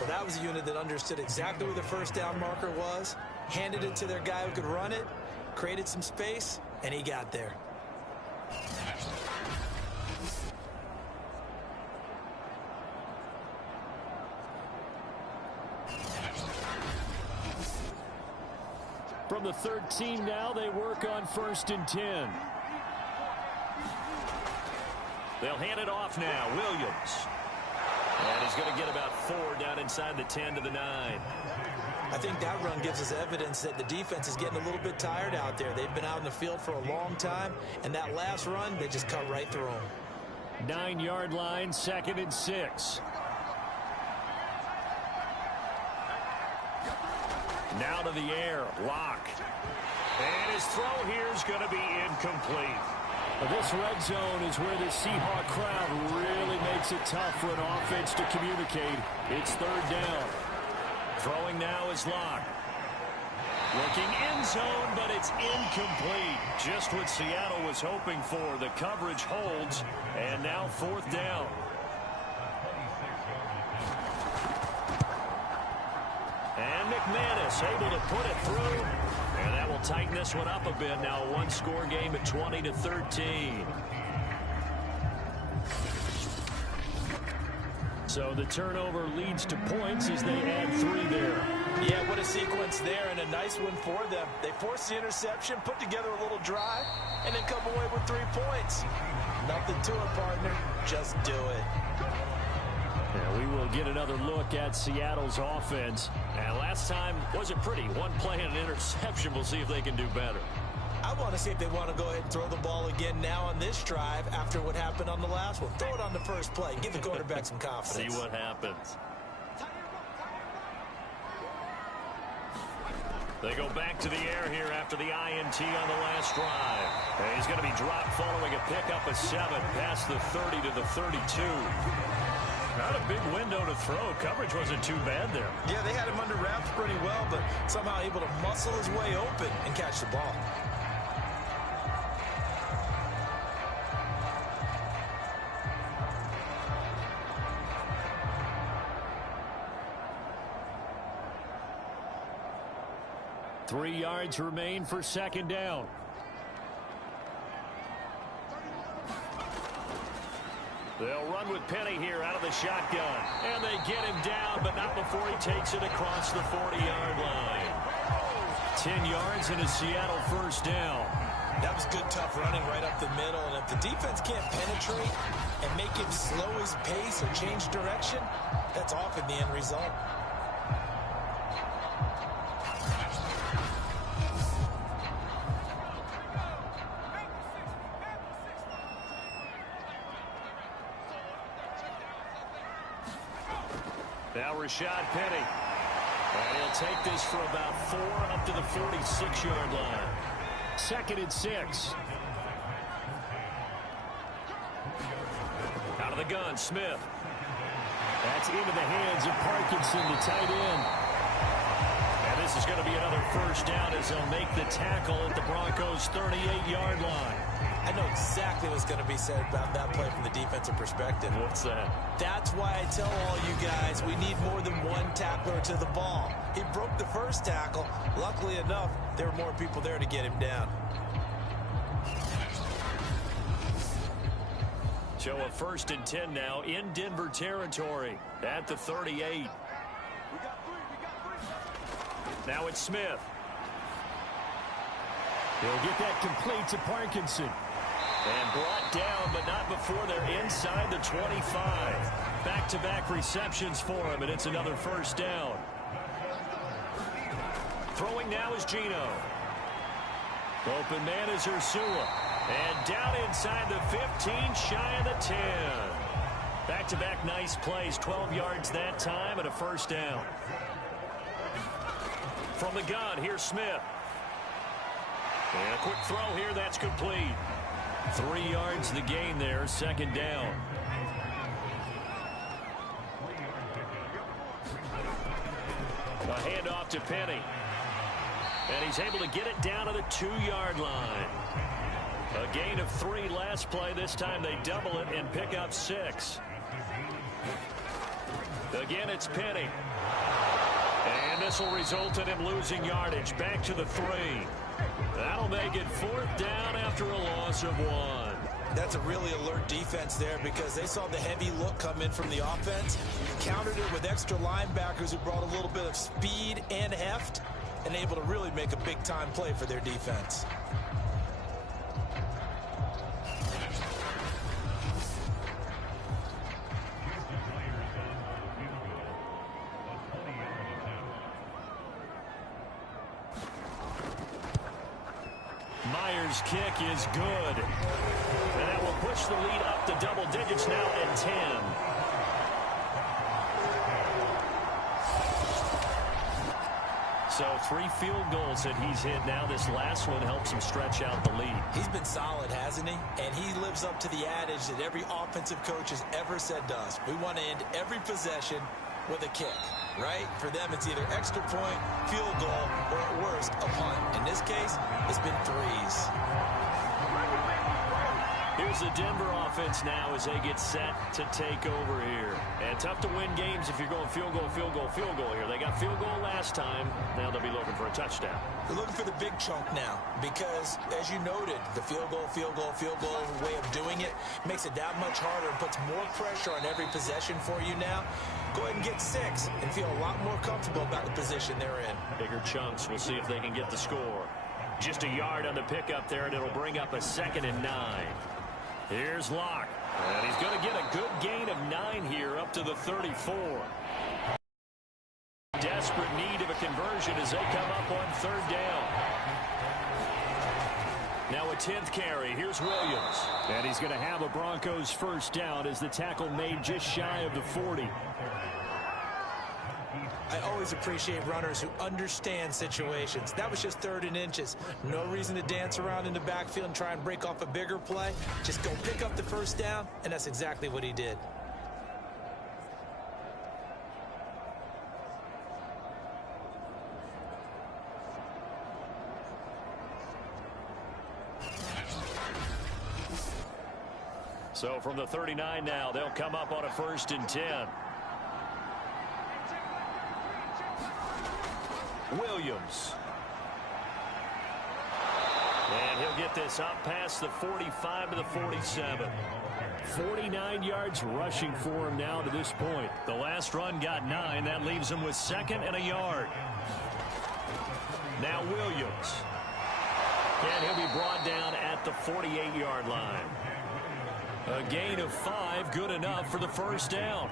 Well, that was a unit that understood exactly where the first down marker was, handed it to their guy who could run it, created some space, and he got there. From the 13 now, they work on 1st and 10. They'll hand it off now. Williams. And he's going to get about 4 down inside the 10 to the 9. I think that run gives us evidence that the defense is getting a little bit tired out there. They've been out in the field for a long time, and that last run, they just cut right through them. 9-yard line, 2nd and 6. Now to the air, Locke. And his throw here is going to be incomplete. This red zone is where the Seahawk crowd really makes it tough for an offense to communicate. It's third down. Throwing now is Locke. Looking end zone, but it's incomplete. Just what Seattle was hoping for. The coverage holds, and now fourth down. And McManus able to put it through. And that will tighten this one up a bit. Now a one-score game at 20-13. So the turnover leads to points as they add 3 there. Yeah, what a sequence there, and a nice one for them. They force the interception, put together a little drive, and then come away with 3 points. Nothing to it, partner. Just do it. Yeah, we will get another look at Seattle's offense. And last time wasn't pretty. One play and an interception. We'll see if they can do better. I want to see if they want to go ahead and throw the ball again now on this drive after what happened on the last one. Throw it on the first play. Give the quarterback some confidence. See what happens. They go back to the air here after the INT on the last drive. And he's going to be dropped following a pickup of 7 past the 30 to the 32. Not a big window to throw. Coverage wasn't too bad there. Yeah, they had him under wraps pretty well, but somehow able to muscle his way open and catch the ball. Three yards remain for second down. They'll run with Penny here out of the shotgun. And they get him down, but not before he takes it across the 40-yard line. 10 yards and a Seattle first down. That was good, tough running right up the middle. And if the defense can't penetrate and make him slow his pace or change direction, that's often the end result. Now Rashad Penny. And he'll take this for about 4 up to the 46-yard line. 2nd and 6. Out of the gun, Smith. That's into the hands of Parkinson, the tight end. And this is going to be another first down as they'll make the tackle at the Broncos' 38-yard line. I know exactly what's going to be said about that play from the defensive perspective. What's that? That's why I tell all you guys we need more than one tackler to the ball. He broke the first tackle. Luckily enough, there were more people there to get him down. So a 1st and 10 now in Denver territory at the 38. Now it's Smith. He'll get that complete to Parkinson. And brought down, but not before they're inside the 25. Back-to-back receptions for him, and it's another first down. Throwing now is Gino. Open man is Ursula. And down inside the 15, shy of the 10. Back-to-back nice plays, 12 yards that time, and a first down. From the gun, here's Smith. And a quick throw here, that's complete. 3 yards the gain there, 2nd down. A handoff to Penny. And he's able to get it down to the 2-yard line. A gain of 3 last play. This time they double it and pick up 6. Again, it's Penny. And this will result in him losing yardage. Back to the 3. That'll make it 4th down after a loss of 1. That's a really alert defense there because they saw the heavy look come in from the offense, countered it with extra linebackers who brought a little bit of speed and heft, and able to really make a big-time play for their defense. Myers' kick is good. And that will push the lead up to double digits now at 10. So 3 field goals that he's hit now. This last one helps him stretch out the lead. He's been solid, hasn't he? And he lives up to the adage that every offensive coach has ever said to us. We want to end every possession with a kick, right? For them, it's either extra point, field goal, or at worst, a punt. In this case, it's been 3s. Here's the Denver offense now as they get set to take over here. And tough to win games if you're going field goal, field goal, field goal here. They got field goal last time. Now they'll be looking for a touchdown. They're looking for the big chunk now because, as you noted, the field goal way of doing it makes it that much harder and puts more pressure on every possession for you now. Go ahead and get 6 and feel a lot more comfortable about the position they're in. Bigger chunks. We'll see if they can get the score. Just a yard on the pickup there, and it'll bring up a 2nd and 9. Here's Locke. And he's going to get a good gain of 9 here up to the 34. Desperate need of a conversion as they come up on 3rd down. Now a 10th carry. Here's Williams. And he's going to have a Broncos 1st down as the tackle made just shy of the 40. I always appreciate runners who understand situations. That was just 3rd and inches. No reason to dance around in the backfield and try and break off a bigger play. Just go pick up the 1st down, and that's exactly what he did. So from the 39 now, they'll come up on a 1st and 10. Williams. And he'll get this up past the 45 to the 47. 49 yards rushing for him now to this point. The last run got 9. That leaves him with 2nd and a yard. Now Williams. And he'll be brought down at the 48-yard line. A gain of 5, good enough for the 1st down.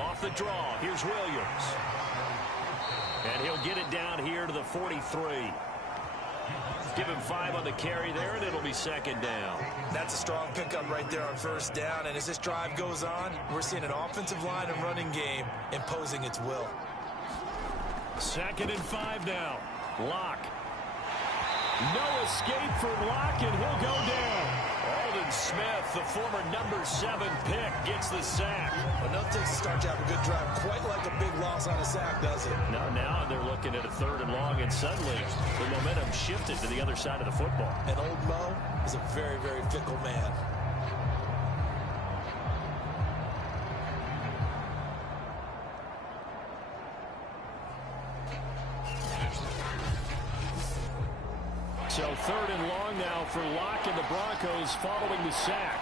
Off the draw, here's Williams. And he'll get it down here to the 43. Give him 5 on the carry there, and it'll be 2nd down. That's a strong pickup right there on 1st down. And as this drive goes on, we're seeing an offensive line and running game imposing its will. 2nd and 5 now. Locke. No escape for Locke, and he'll go down. Aldon Smith, the former number 7 pick, gets the sack. Well, nothing takes a start to have a good drive quite like a big loss on a sack, does it? No, now they're looking at a 3rd and long, and suddenly the momentum shifted to the other side of the football. And old Mo is a very, very fickle man. So 3rd and long now for Locke and the Broncos following the sack.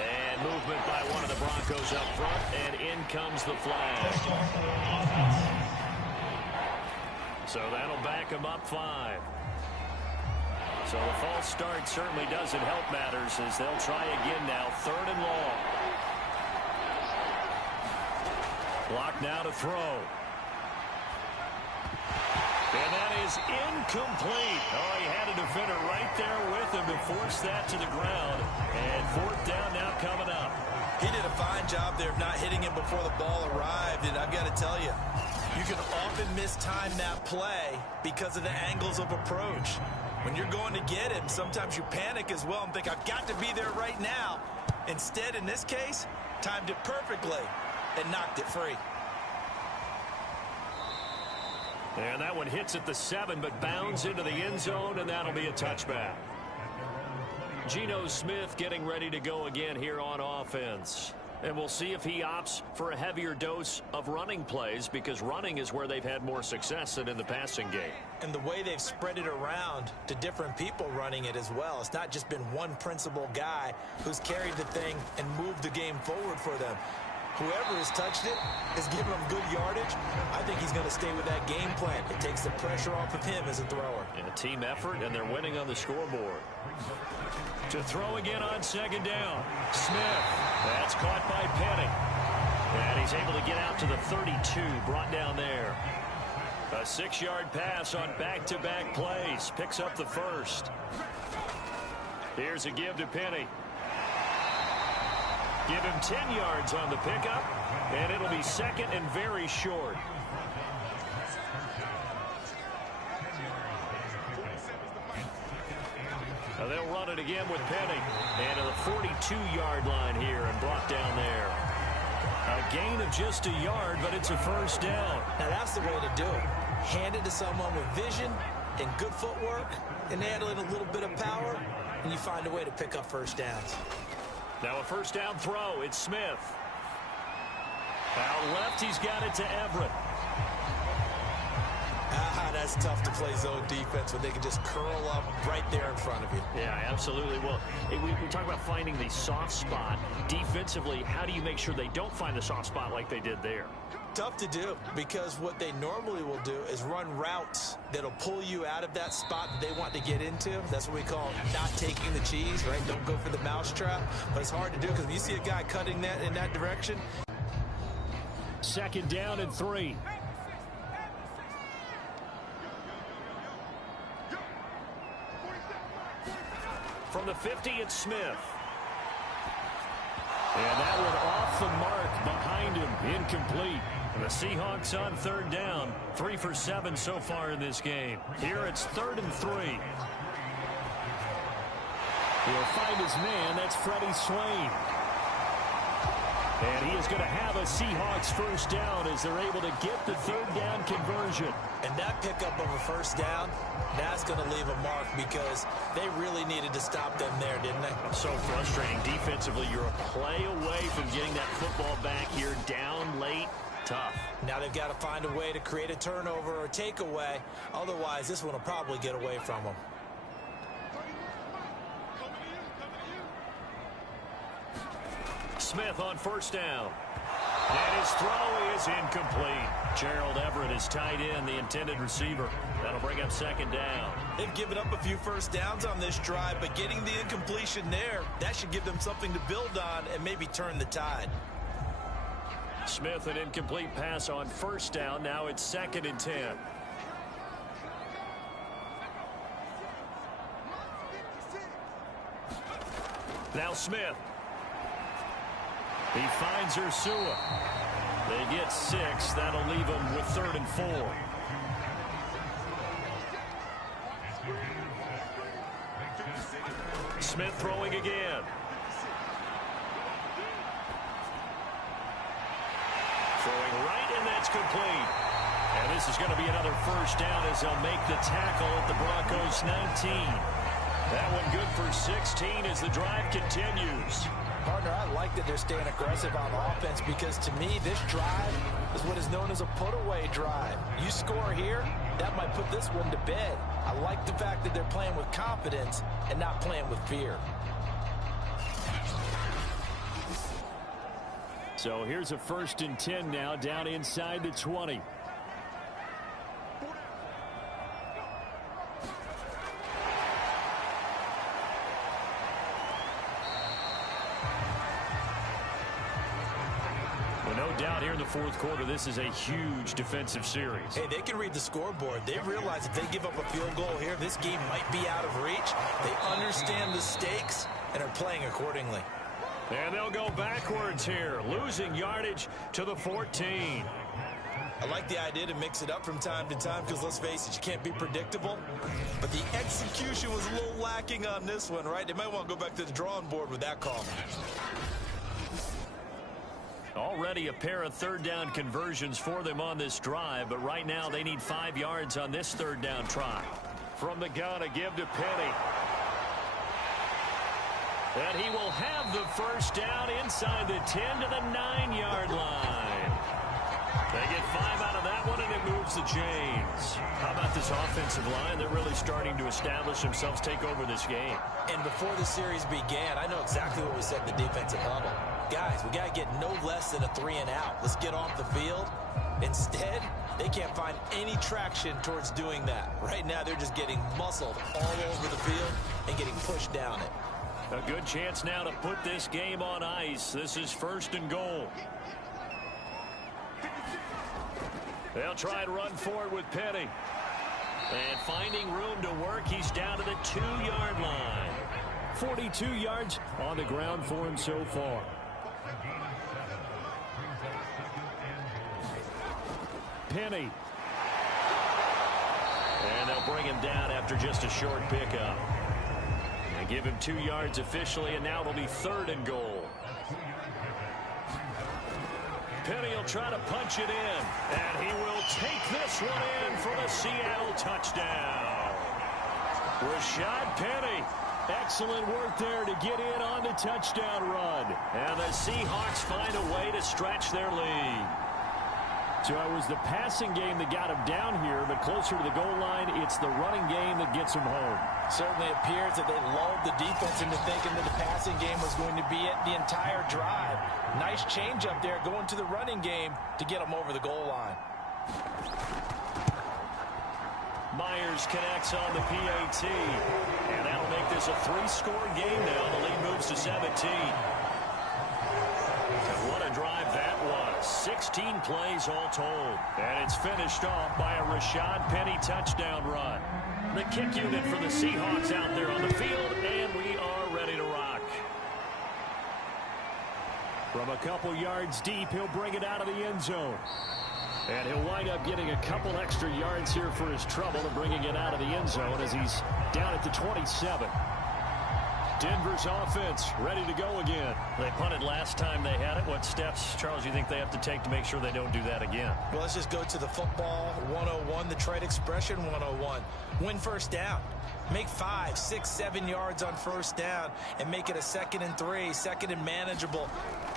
And movement by one of the Broncos up front, and in comes the flag. So that'll back him up 5. So the false start certainly doesn't help matters as they'll try again now. 3rd and long. Locke now to throw. And that is incomplete. Oh, he had a defender right there with him to force that to the ground. And 4th down now coming up. He did a fine job there of not hitting him before the ball arrived. And I've got to tell you, you can often mistime that play because of the angles of approach. When you're going to get him, sometimes you panic as well and think, I've got to be there right now. Instead, in this case, timed it perfectly and knocked it free. And that one hits at the 7, but bounds into the end zone, and that'll be a touchback. Geno Smith getting ready to go again here on offense. And we'll see if he opts for a heavier dose of running plays, because running is where they've had more success than in the passing game. And the way they've spread it around to different people running it as well. It's not just been one principal guy who's carried the thing and moved the game forward for them. Whoever has touched it has given him good yardage. I think he's going to stay with that game plan. It takes the pressure off of him as a thrower. And a team effort, and they're winning on the scoreboard. To throw again on 2nd down. Smith. That's caught by Penny. And he's able to get out to the 32, brought down there. A 6-yard pass on back-to-back plays. Picks up the 1st. Here's a give to Penny. Give him 10 yards on the pickup, and it'll be second and very short. Now they'll run it again with Penny. And to the 42-yard line here and brought down there. A gain of just a yard, but it's a first down. Now that's the way to do it. Hand it to someone with vision and good footwork and handling a little bit of power, and you find a way to pick up first downs. Now a first down throw. It's Smith. Out left, he's got it to Everett. That's tough to play zone defense when they can just curl up right there in front of you. Yeah, absolutely. Well, we talk about finding the soft spot. Defensively, how do you make sure they don't find the soft spot like they did there? Tough to do, because what they normally will do is run routes that'll pull you out of that spot that they want to get into. That's what we call not taking the cheese, right? Don't go for the mousetrap. But it's hard to do because when you see a guy cutting that in that direction. Second down and 3. From the 50, it's Smith. And that one off the mark behind him, incomplete. And the Seahawks on third down, 3 for 7 so far in this game. Here it's 3rd and 3. He'll find his man, that's Freddie Swain. And he is going to have a Seahawks first down as they're able to get the third down conversion. And that pickup of a first down, that's going to leave a mark because they really needed to stop them there, didn't they? So frustrating. Defensively, you're a play away from getting that football back here down late. Tough. Now they've got to find a way to create a turnover or takeaway. Otherwise, this one will probably get away from them. Smith on first down. And his throw is incomplete. Gerald Everett is tied in, the intended receiver. That'll bring up second down. They've given up a few first downs on this drive, but getting the incompletion there, that should give them something to build on and maybe turn the tide. Smith, an incomplete pass on first down. Now it's 2nd and 10. Now Smith. He finds Ursua. They get 6. That'll leave him with 3rd and 4. Smith throwing again. Throwing right, and that's complete. And this is going to be another first down as they'll make the tackle at the Broncos 19. That one good for 16 as the drive continues. Partner, I like that they're staying aggressive on offense because to me, this drive is what is known as a put-away drive. You score here, that might put this one to bed. I like the fact that they're playing with confidence and not playing with fear. So here's a 1st and 10 now down inside the 20. Down here in the 4th quarter, this is a huge defensive series. Hey, they can read the scoreboard. They realize if they give up a field goal here, this game might be out of reach. They understand the stakes and are playing accordingly. And they'll go backwards here, losing yardage to the 14. I like the idea to mix it up from time to time because, let's face it, you can't be predictable. But the execution was a little lacking on this one, right? They might want to go back to the drawing board with that call. Already a pair of third down conversions for them on this drive, but right now they need 5 yards on this third down try. From the gun, a give to Penny. And he will have the first down inside the 10 to the 9-yard line. They get 5 out of that one, and it moves the chains. How about this offensive line? They're really starting to establish themselves, take over this game. And before the series began, I know exactly what we said in the defensive huddle. Guys, we got to get no less than a 3 and out. Let's get off the field. Instead, they can't find any traction towards doing that. Right now, they're just getting muscled all over the field and getting pushed down it. A good chance now to put this game on ice. This is 1st and goal. They'll try and run forward with Penny. And finding room to work, he's down to the 2-yard line. 42 yards on the ground for him so far. Penny. And they'll bring him down after just a short pickup. And give him 2 yards officially, and now it'll be 3rd and goal. Penny will try to punch it in, and he will take this one in for the Seattle touchdown. Rashad Penny, excellent work there to get in on the touchdown run. And the Seahawks find a way to stretch their lead. So it was the passing game that got him down here, but closer to the goal line, it's the running game that gets him home. Certainly appears that they lulled the defense into thinking that the passing game was going to be it the entire drive. Nice change up there going to the running game to get him over the goal line. Myers connects on the PAT, and that'll make this a 3-score game now. The lead moves to 17. And what a drive that was. 16 plays all told. And it's finished off by a Rashad Penny touchdown run. The kick unit for the Seahawks out there on the field, and we are ready to rock. From a couple yards deep, he'll bring it out of the end zone. And he'll wind up getting a couple extra yards here for his trouble and bringing it out of the end zone as he's down at the 27. Denver's offense ready to go again. They punted last time they had it. What steps, Charles, you think they have to take to make sure they don't do that again? Well, let's just go to the football 101, the trade expression 101. Win first down. Make 5, 6, 7 yards on first down and make it a 2nd and 3, 2nd and manageable.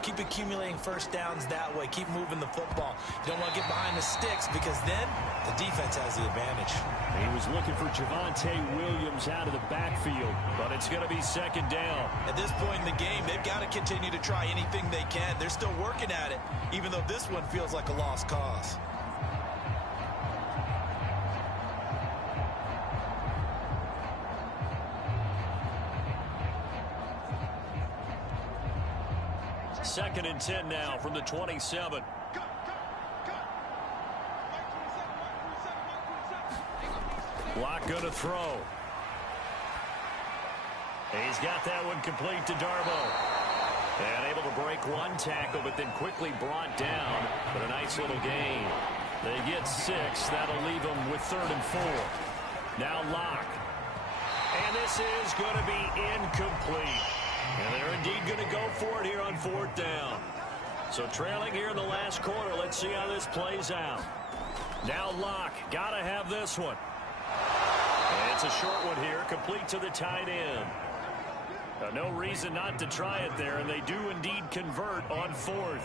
Keep accumulating first downs that way. Keep moving the football. You don't want to get behind the sticks because then the defense has the advantage. He was looking for Javonte Williams out of the backfield, but it's going to be 2nd down. At this point in the game, they've got to continue to try anything they can. They're still working at it, even though this one feels like a lost cause. Second and 10 now from the 27. Lock going to throw. He's got that one complete to Darbo. And able to break one tackle, but then quickly brought down. But a nice little gain. They get 6. That'll leave them with 3rd and 4. Now Lock. And this is going to be incomplete. And they're indeed going to go for it here on 4th down. So trailing here in the last quarter. Let's see how this plays out. Now Lock. Got to have this one. And it's a short one here. Complete to the tight end. No reason not to try it there. And they do indeed convert on 4th.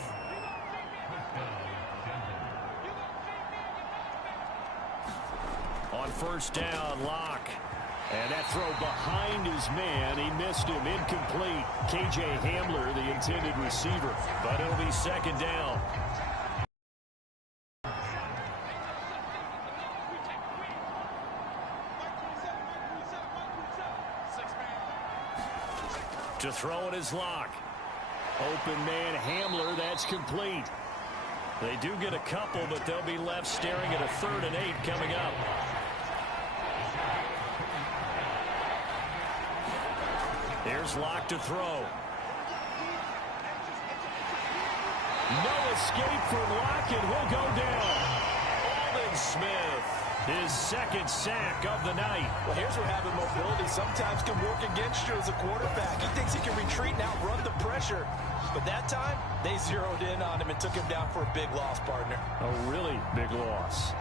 On first down, Lock. And that throw behind his man. He missed him. Incomplete. K.J. Hamler, the intended receiver. But it'll be 2nd down. To throw it is Lock. Open man Hamler. That's complete. They do get a couple, but they'll be left staring at a 3rd and 8 coming up. Here's Lock to throw. No escape for Lock, and he'll go down. Aldon Smith, his 2nd sack of the night. Well, here's where having mobility sometimes can work against you as a quarterback. He thinks he can retreat and outrun the pressure. But that time, they zeroed in on him and took him down for a big loss, partner. A really big loss.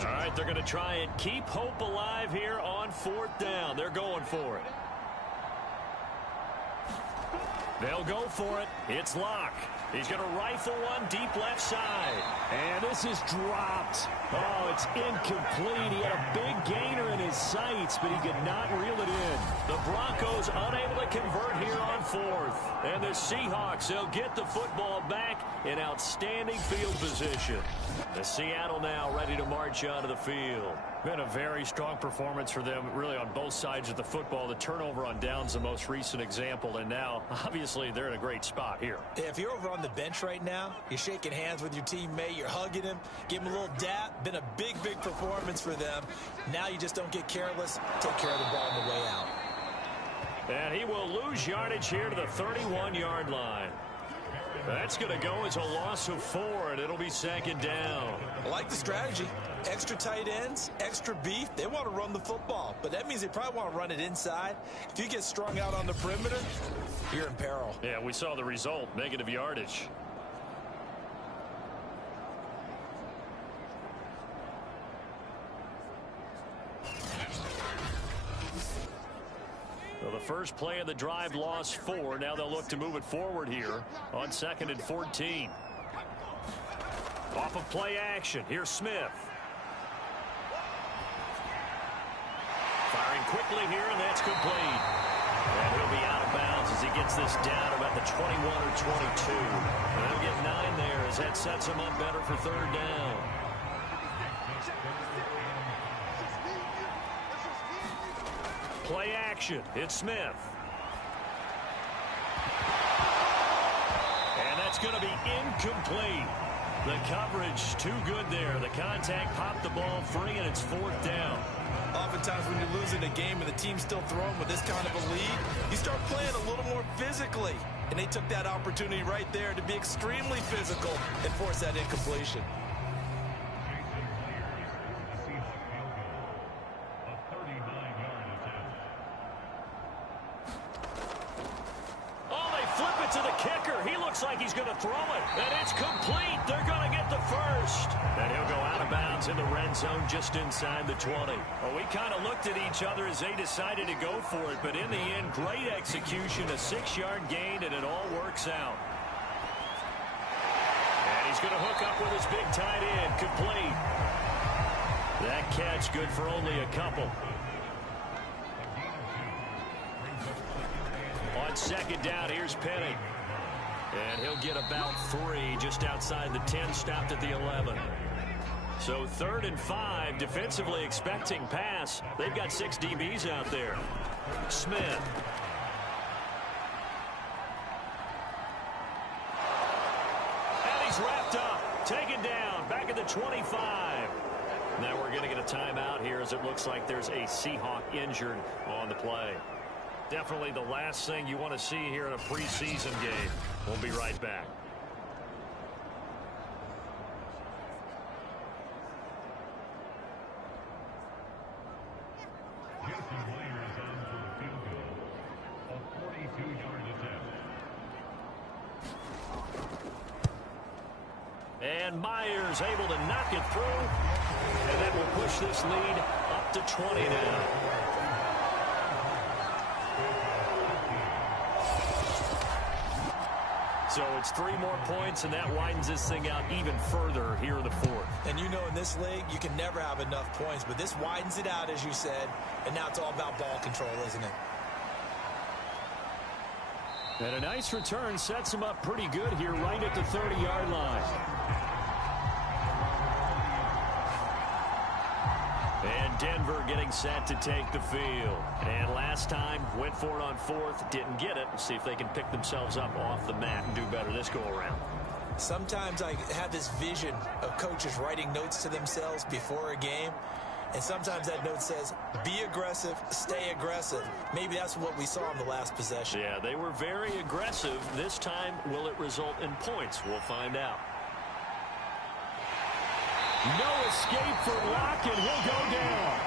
All right, they're going to try and keep hope alive here on 4th down. They're going for it. They'll go for it. It's Lock. He's going to rifle one deep left side. And this is dropped. Oh, it's incomplete. He had a big gainer in his sights, but he could not reel it in. The Broncos unable to convert here on 4th. And the Seahawks, they'll get the football back in outstanding field position. The Seattle now ready to march onto the field. Been a very strong performance for them, really, on both sides of the football. The turnover on downs, the most recent example, and now, obviously, they're in a great spot here. If you're over on the bench right now, you're shaking hands with your teammate, you're hugging him, give him a little dap. Been a big performance for them. Now you just don't get careless. Take care of the ball on the way out. And he will lose yardage here to the 31-yard line. That's going to go as a loss of 4, and it'll be second down. I like the strategy. Extra tight ends, extra beef. They want to run the football, but that means they probably want to run it inside. If you get strung out on the perimeter, you're in peril. Yeah, we saw the result, negative yardage. So the first play of the drive lost 4. Now they'll look to move it forward here on 2nd and 14. Off of play action. Here's Smith. Firing quickly here, and that's complete. And he'll be out of bounds as he gets this down about the 21 or 22. And he'll get 9 there as that sets him up better for 3rd down. Play action. It's Smith. And that's going to be incomplete. The coverage too good there. The contact popped the ball free, and it's 4th down. Oftentimes when you're losing a game and the team's still throwing with this kind of a lead, you start playing a little more physically. And they took that opportunity right there to be extremely physical and force that incompletion. To the kicker. He looks like he's going to throw it. And it's complete. They're going to get the first. And he'll go out of bounds in the red zone just inside the 20. Well, we kind of looked at each other as they decided to go for it. But in the end, great execution, a 6-yard gain, and it all works out. And he's going to hook up with his big tight end. Complete. That catch good for only a couple. On 2nd down, here's Penny. And he'll get about 3 just outside the 10, stopped at the 11. So 3rd and 5, defensively expecting pass. They've got 6 DBs out there. Smith. And he's wrapped up, taken down, back at the 25. Now we're going to get a timeout here as it looks like there's a Seahawk injured on the play. Definitely the last thing you want to see here in a preseason game. We'll be right back. And Myers able to knock it through. And that will push this lead up to 20 now. So it's 3 more points, and that widens this thing out even further here in the 4th. And you know in this league, you can never have enough points, but this widens it out, as you said, and now it's all about ball control, isn't it? And a nice return sets him up pretty good here right at the 30-yard line. And Denver getting set to take the field. And last time, went for it on 4th, didn't get it. See if they can pick themselves up off the mat and do better this go-around. Sometimes I have this vision of coaches writing notes to themselves before a game. And sometimes that note says, be aggressive, stay aggressive. Maybe that's what we saw in the last possession. Yeah, they were very aggressive. This time, will it result in points? We'll find out. No escape for Locke, and he'll go down.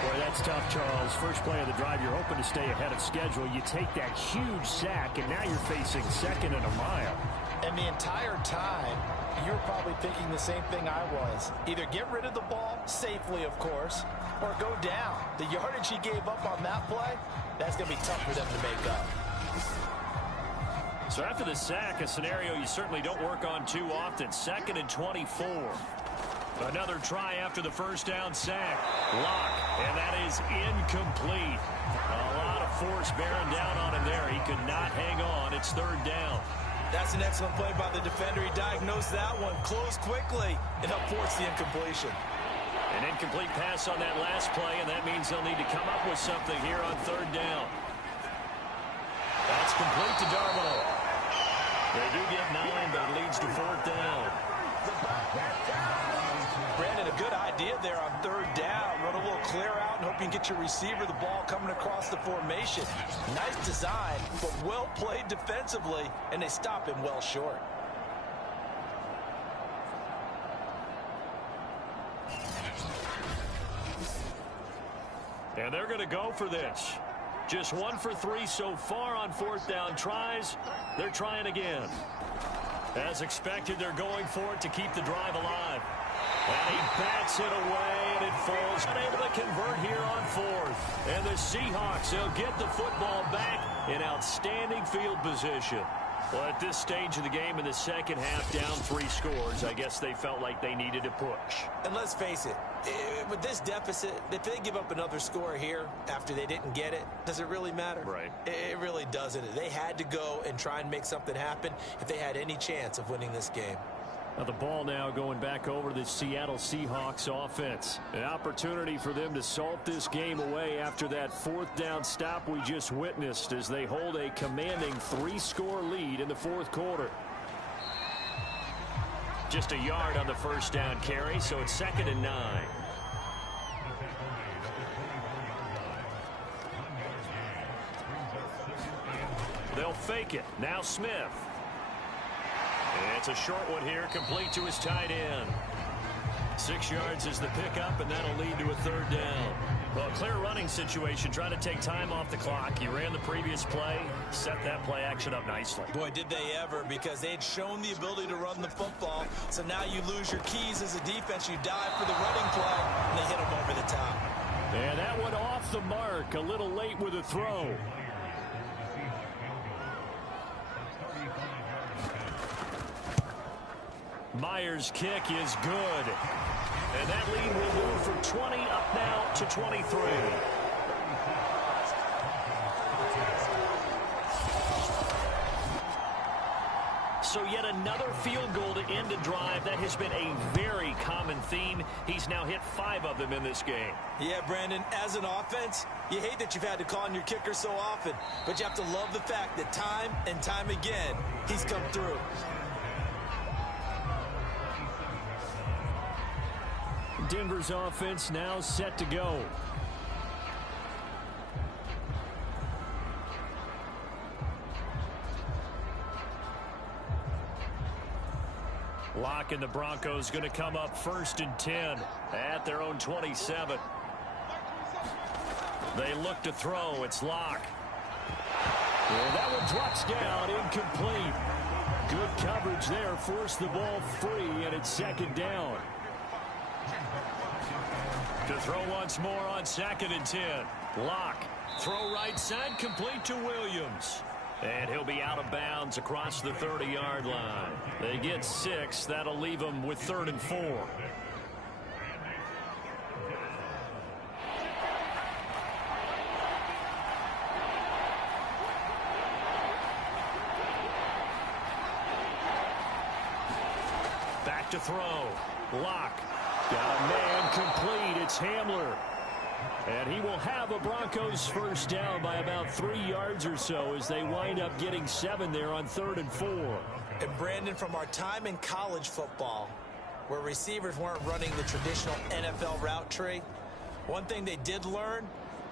Boy, that's tough, Charles. First play of the drive, you're hoping to stay ahead of schedule. You take that huge sack, and now you're facing 2nd and a mile. And the entire time, you're probably thinking the same thing I was. Either get rid of the ball, safely, of course, or go down. The yardage he gave up on that play, that's going to be tough for them to make up. So after the sack, a scenario you certainly don't work on too often. 2nd and 24. Another try after the first down sack. Locke, and that is incomplete. A lot of force bearing down on him there. He could not hang on. It's 3rd down. That's an excellent play by the defender. He diagnosed that one, closed quickly, and helped force the incompletion. An incomplete pass on that last play, and that means they'll need to come up with something here on 3rd down. That's complete to Darbono. They do get 9, but it leads to 4th down. Brandon, a good idea there on third down. Run a little clear out and hope you can get your receiver the ball coming across the formation. Nice design, but well played defensively, and they stop him well short. And they're going to go for this. Just 1 for 3 so far on fourth down tries. They're trying again. As expected, they're going for it to keep the drive alive. And he bats it away, and it falls. Unable to convert here on fourth. And the Seahawks, they'll get the football back in outstanding field position. Well, at this stage of the game in the second half, down 3 scores, I guess they felt like they needed to push. And let's face it, with this deficit, if they give up another score here after they didn't get it, does it really matter? Right. It really doesn't. They had to go and try and make something happen if they had any chance of winning this game. Now the ball now going back over to the Seattle Seahawks offense. An opportunity for them to salt this game away after that fourth down stop we just witnessed as they hold a commanding 3-score lead in the fourth quarter. Just a yard on the first down carry, so it's 2nd and 9. They'll fake it. Now Smith. It's a short one here, complete to his tight end. 6 yards is the pickup, and that'll lead to a third down. Well, a clear running situation, trying to take time off the clock. He ran the previous play, set that play action up nicely. Boy, did they ever, because they'd shown the ability to run the football. So now you lose your keys as a defense. You dive for the running play, and they hit him over the top. And that one off the mark, a little late with a throw. Myers' kick is good. And that lead will move from 20 up now to 23. So yet another field goal to end a drive. That has been a very common theme. He's now hit 5 of them in this game. Yeah, Brandon, as an offense, you hate that you've had to call on your kicker so often. But you have to love the fact that time and time again, he's come through. Denver's offense now set to go. Locke and the Broncos going to come up 1st and 10 at their own 27. They look to throw. It's Locke. And that one drops down, incomplete. Good coverage there. Forced the ball free, and it's 2nd down. To throw once more on 2nd and 10. Locke. Throw right side, complete to Williams. And he'll be out of bounds across the 30-yard line. They get 6. That'll leave them with 3rd and 4. Back to throw. Locke. Got a man complete. It's Hamler. And he will have a Broncos first down by about 3 yards or so as they wind up getting 7 there on 3rd and 4. And Brandon, from our time in college football, where receivers weren't running the traditional NFL route tree, one thing they did learn,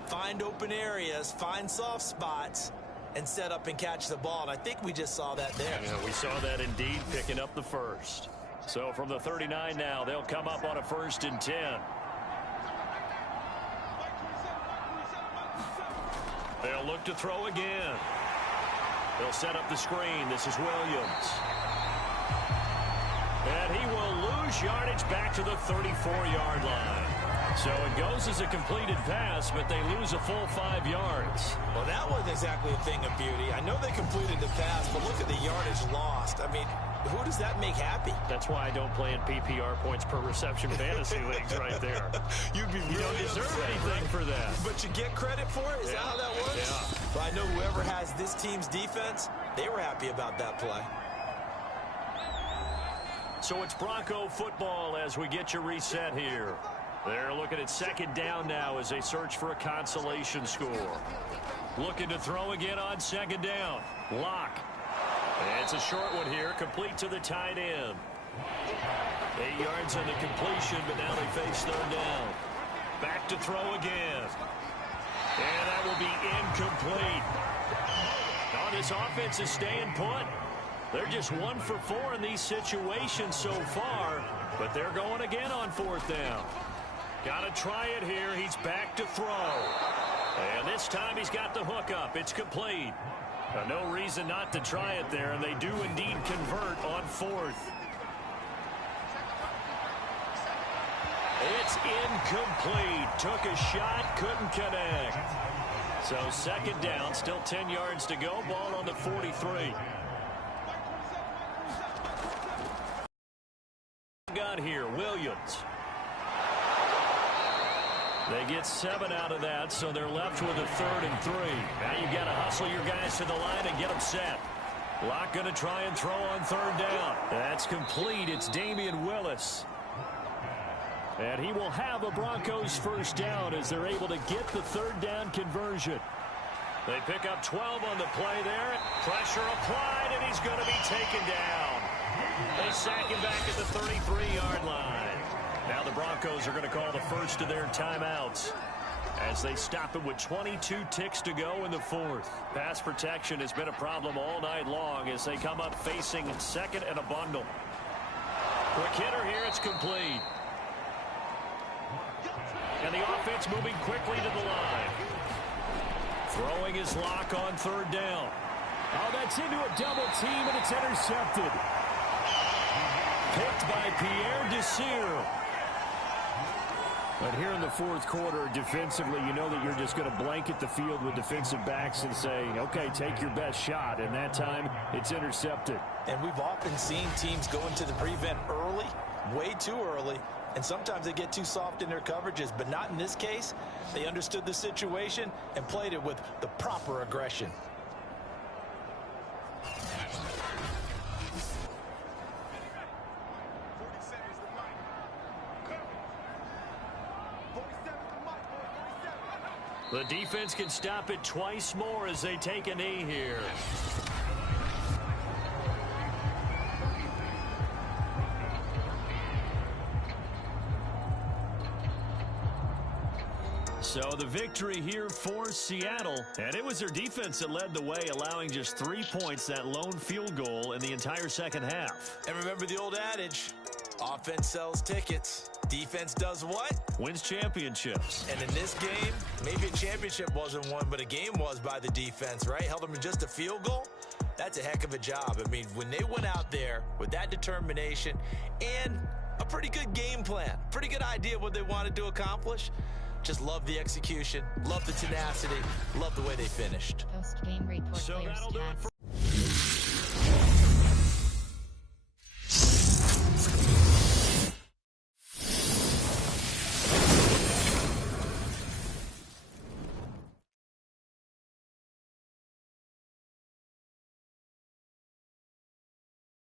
find open areas, find soft spots, and set up and catch the ball. And I think we just saw that there. Yeah, we saw that indeed, picking up the first. So from the 39 now, they'll come up on a 1st and 10. They'll look to throw again. They'll set up the screen. This is Williams. And he will lose yardage back to the 34-yard line. So it goes as a completed pass, but they lose a full 5 yards. Well, that wasn't exactly a thing of beauty. I know they completed the pass, but look at the yardage lost. I mean, who does that make happy? That's why I don't play in PPR points per reception fantasy leagues right there. You'd be really You don't deserve upset, anything for that. But you get credit for it? Is that how that works? Yeah. Well, I know whoever has this team's defense, they were happy about that play. So it's Bronco football as we get you reset here. They're looking at 2nd down now as they search for a consolation score. Looking to throw again on 2nd down. Locke. It's a short one here, complete to the tight end. 8 yards on the completion, but now they face third down. Back to throw again. And that will be incomplete. Now this offense is staying put. They're just 1 for 4 in these situations so far, but they're going again on fourth down. Got to try it here. He's back to throw. And this time he's got the hook up. It's complete. No reason not to try it there, and they do indeed convert on fourth. It's incomplete. Took a shot, couldn't connect. So second down, still 10 yards to go. Ball on the 43. Got here, Williams. They get 7 out of that, so they're left with a 3rd and 3. Now you've got to hustle your guys to the line and get them set. Locke going to try and throw on third down. That's complete. It's Damian Willis. And he will have a Broncos first down as they're able to get the third down conversion. They pick up 12 on the play there. Pressure applied, and he's going to be taken down. They sack him back at the 33-yard line. Now the Broncos are going to call the first of their timeouts as they stop it with 22 ticks to go in the fourth. Pass protection has been a problem all night long as they come up facing second and a bundle. Quick hitter here, it's complete. And the offense moving quickly to the line. Throwing his Locke on third down. Oh, that's into a double team, and it's intercepted. Picked by Pierre Desir. But here in the fourth quarter, defensively, you know that you're just going to blanket the field with defensive backs and say, okay, take your best shot. And that time, it's intercepted. And we've often seen teams go into the prevent early, way too early, and sometimes they get too soft in their coverages. But not in this case. They understood the situation and played it with the proper aggression. The defense can stop it twice more as they take a knee here. So the victory here for Seattle, and it was their defense that led the way, allowing just 3 points, that lone field goal in the entire second half. And remember the old adage, offense sells tickets. Defense does what? Wins championships. And in this game, maybe a championship wasn't won, but a game was by the defense, right? Held them to just a field goal. That's a heck of a job. I mean, when they went out there with that determination and a pretty good game plan, pretty good idea of what they wanted to accomplish, just love the execution, love the tenacity, love the way they finished. Post-game report. So that'll do it for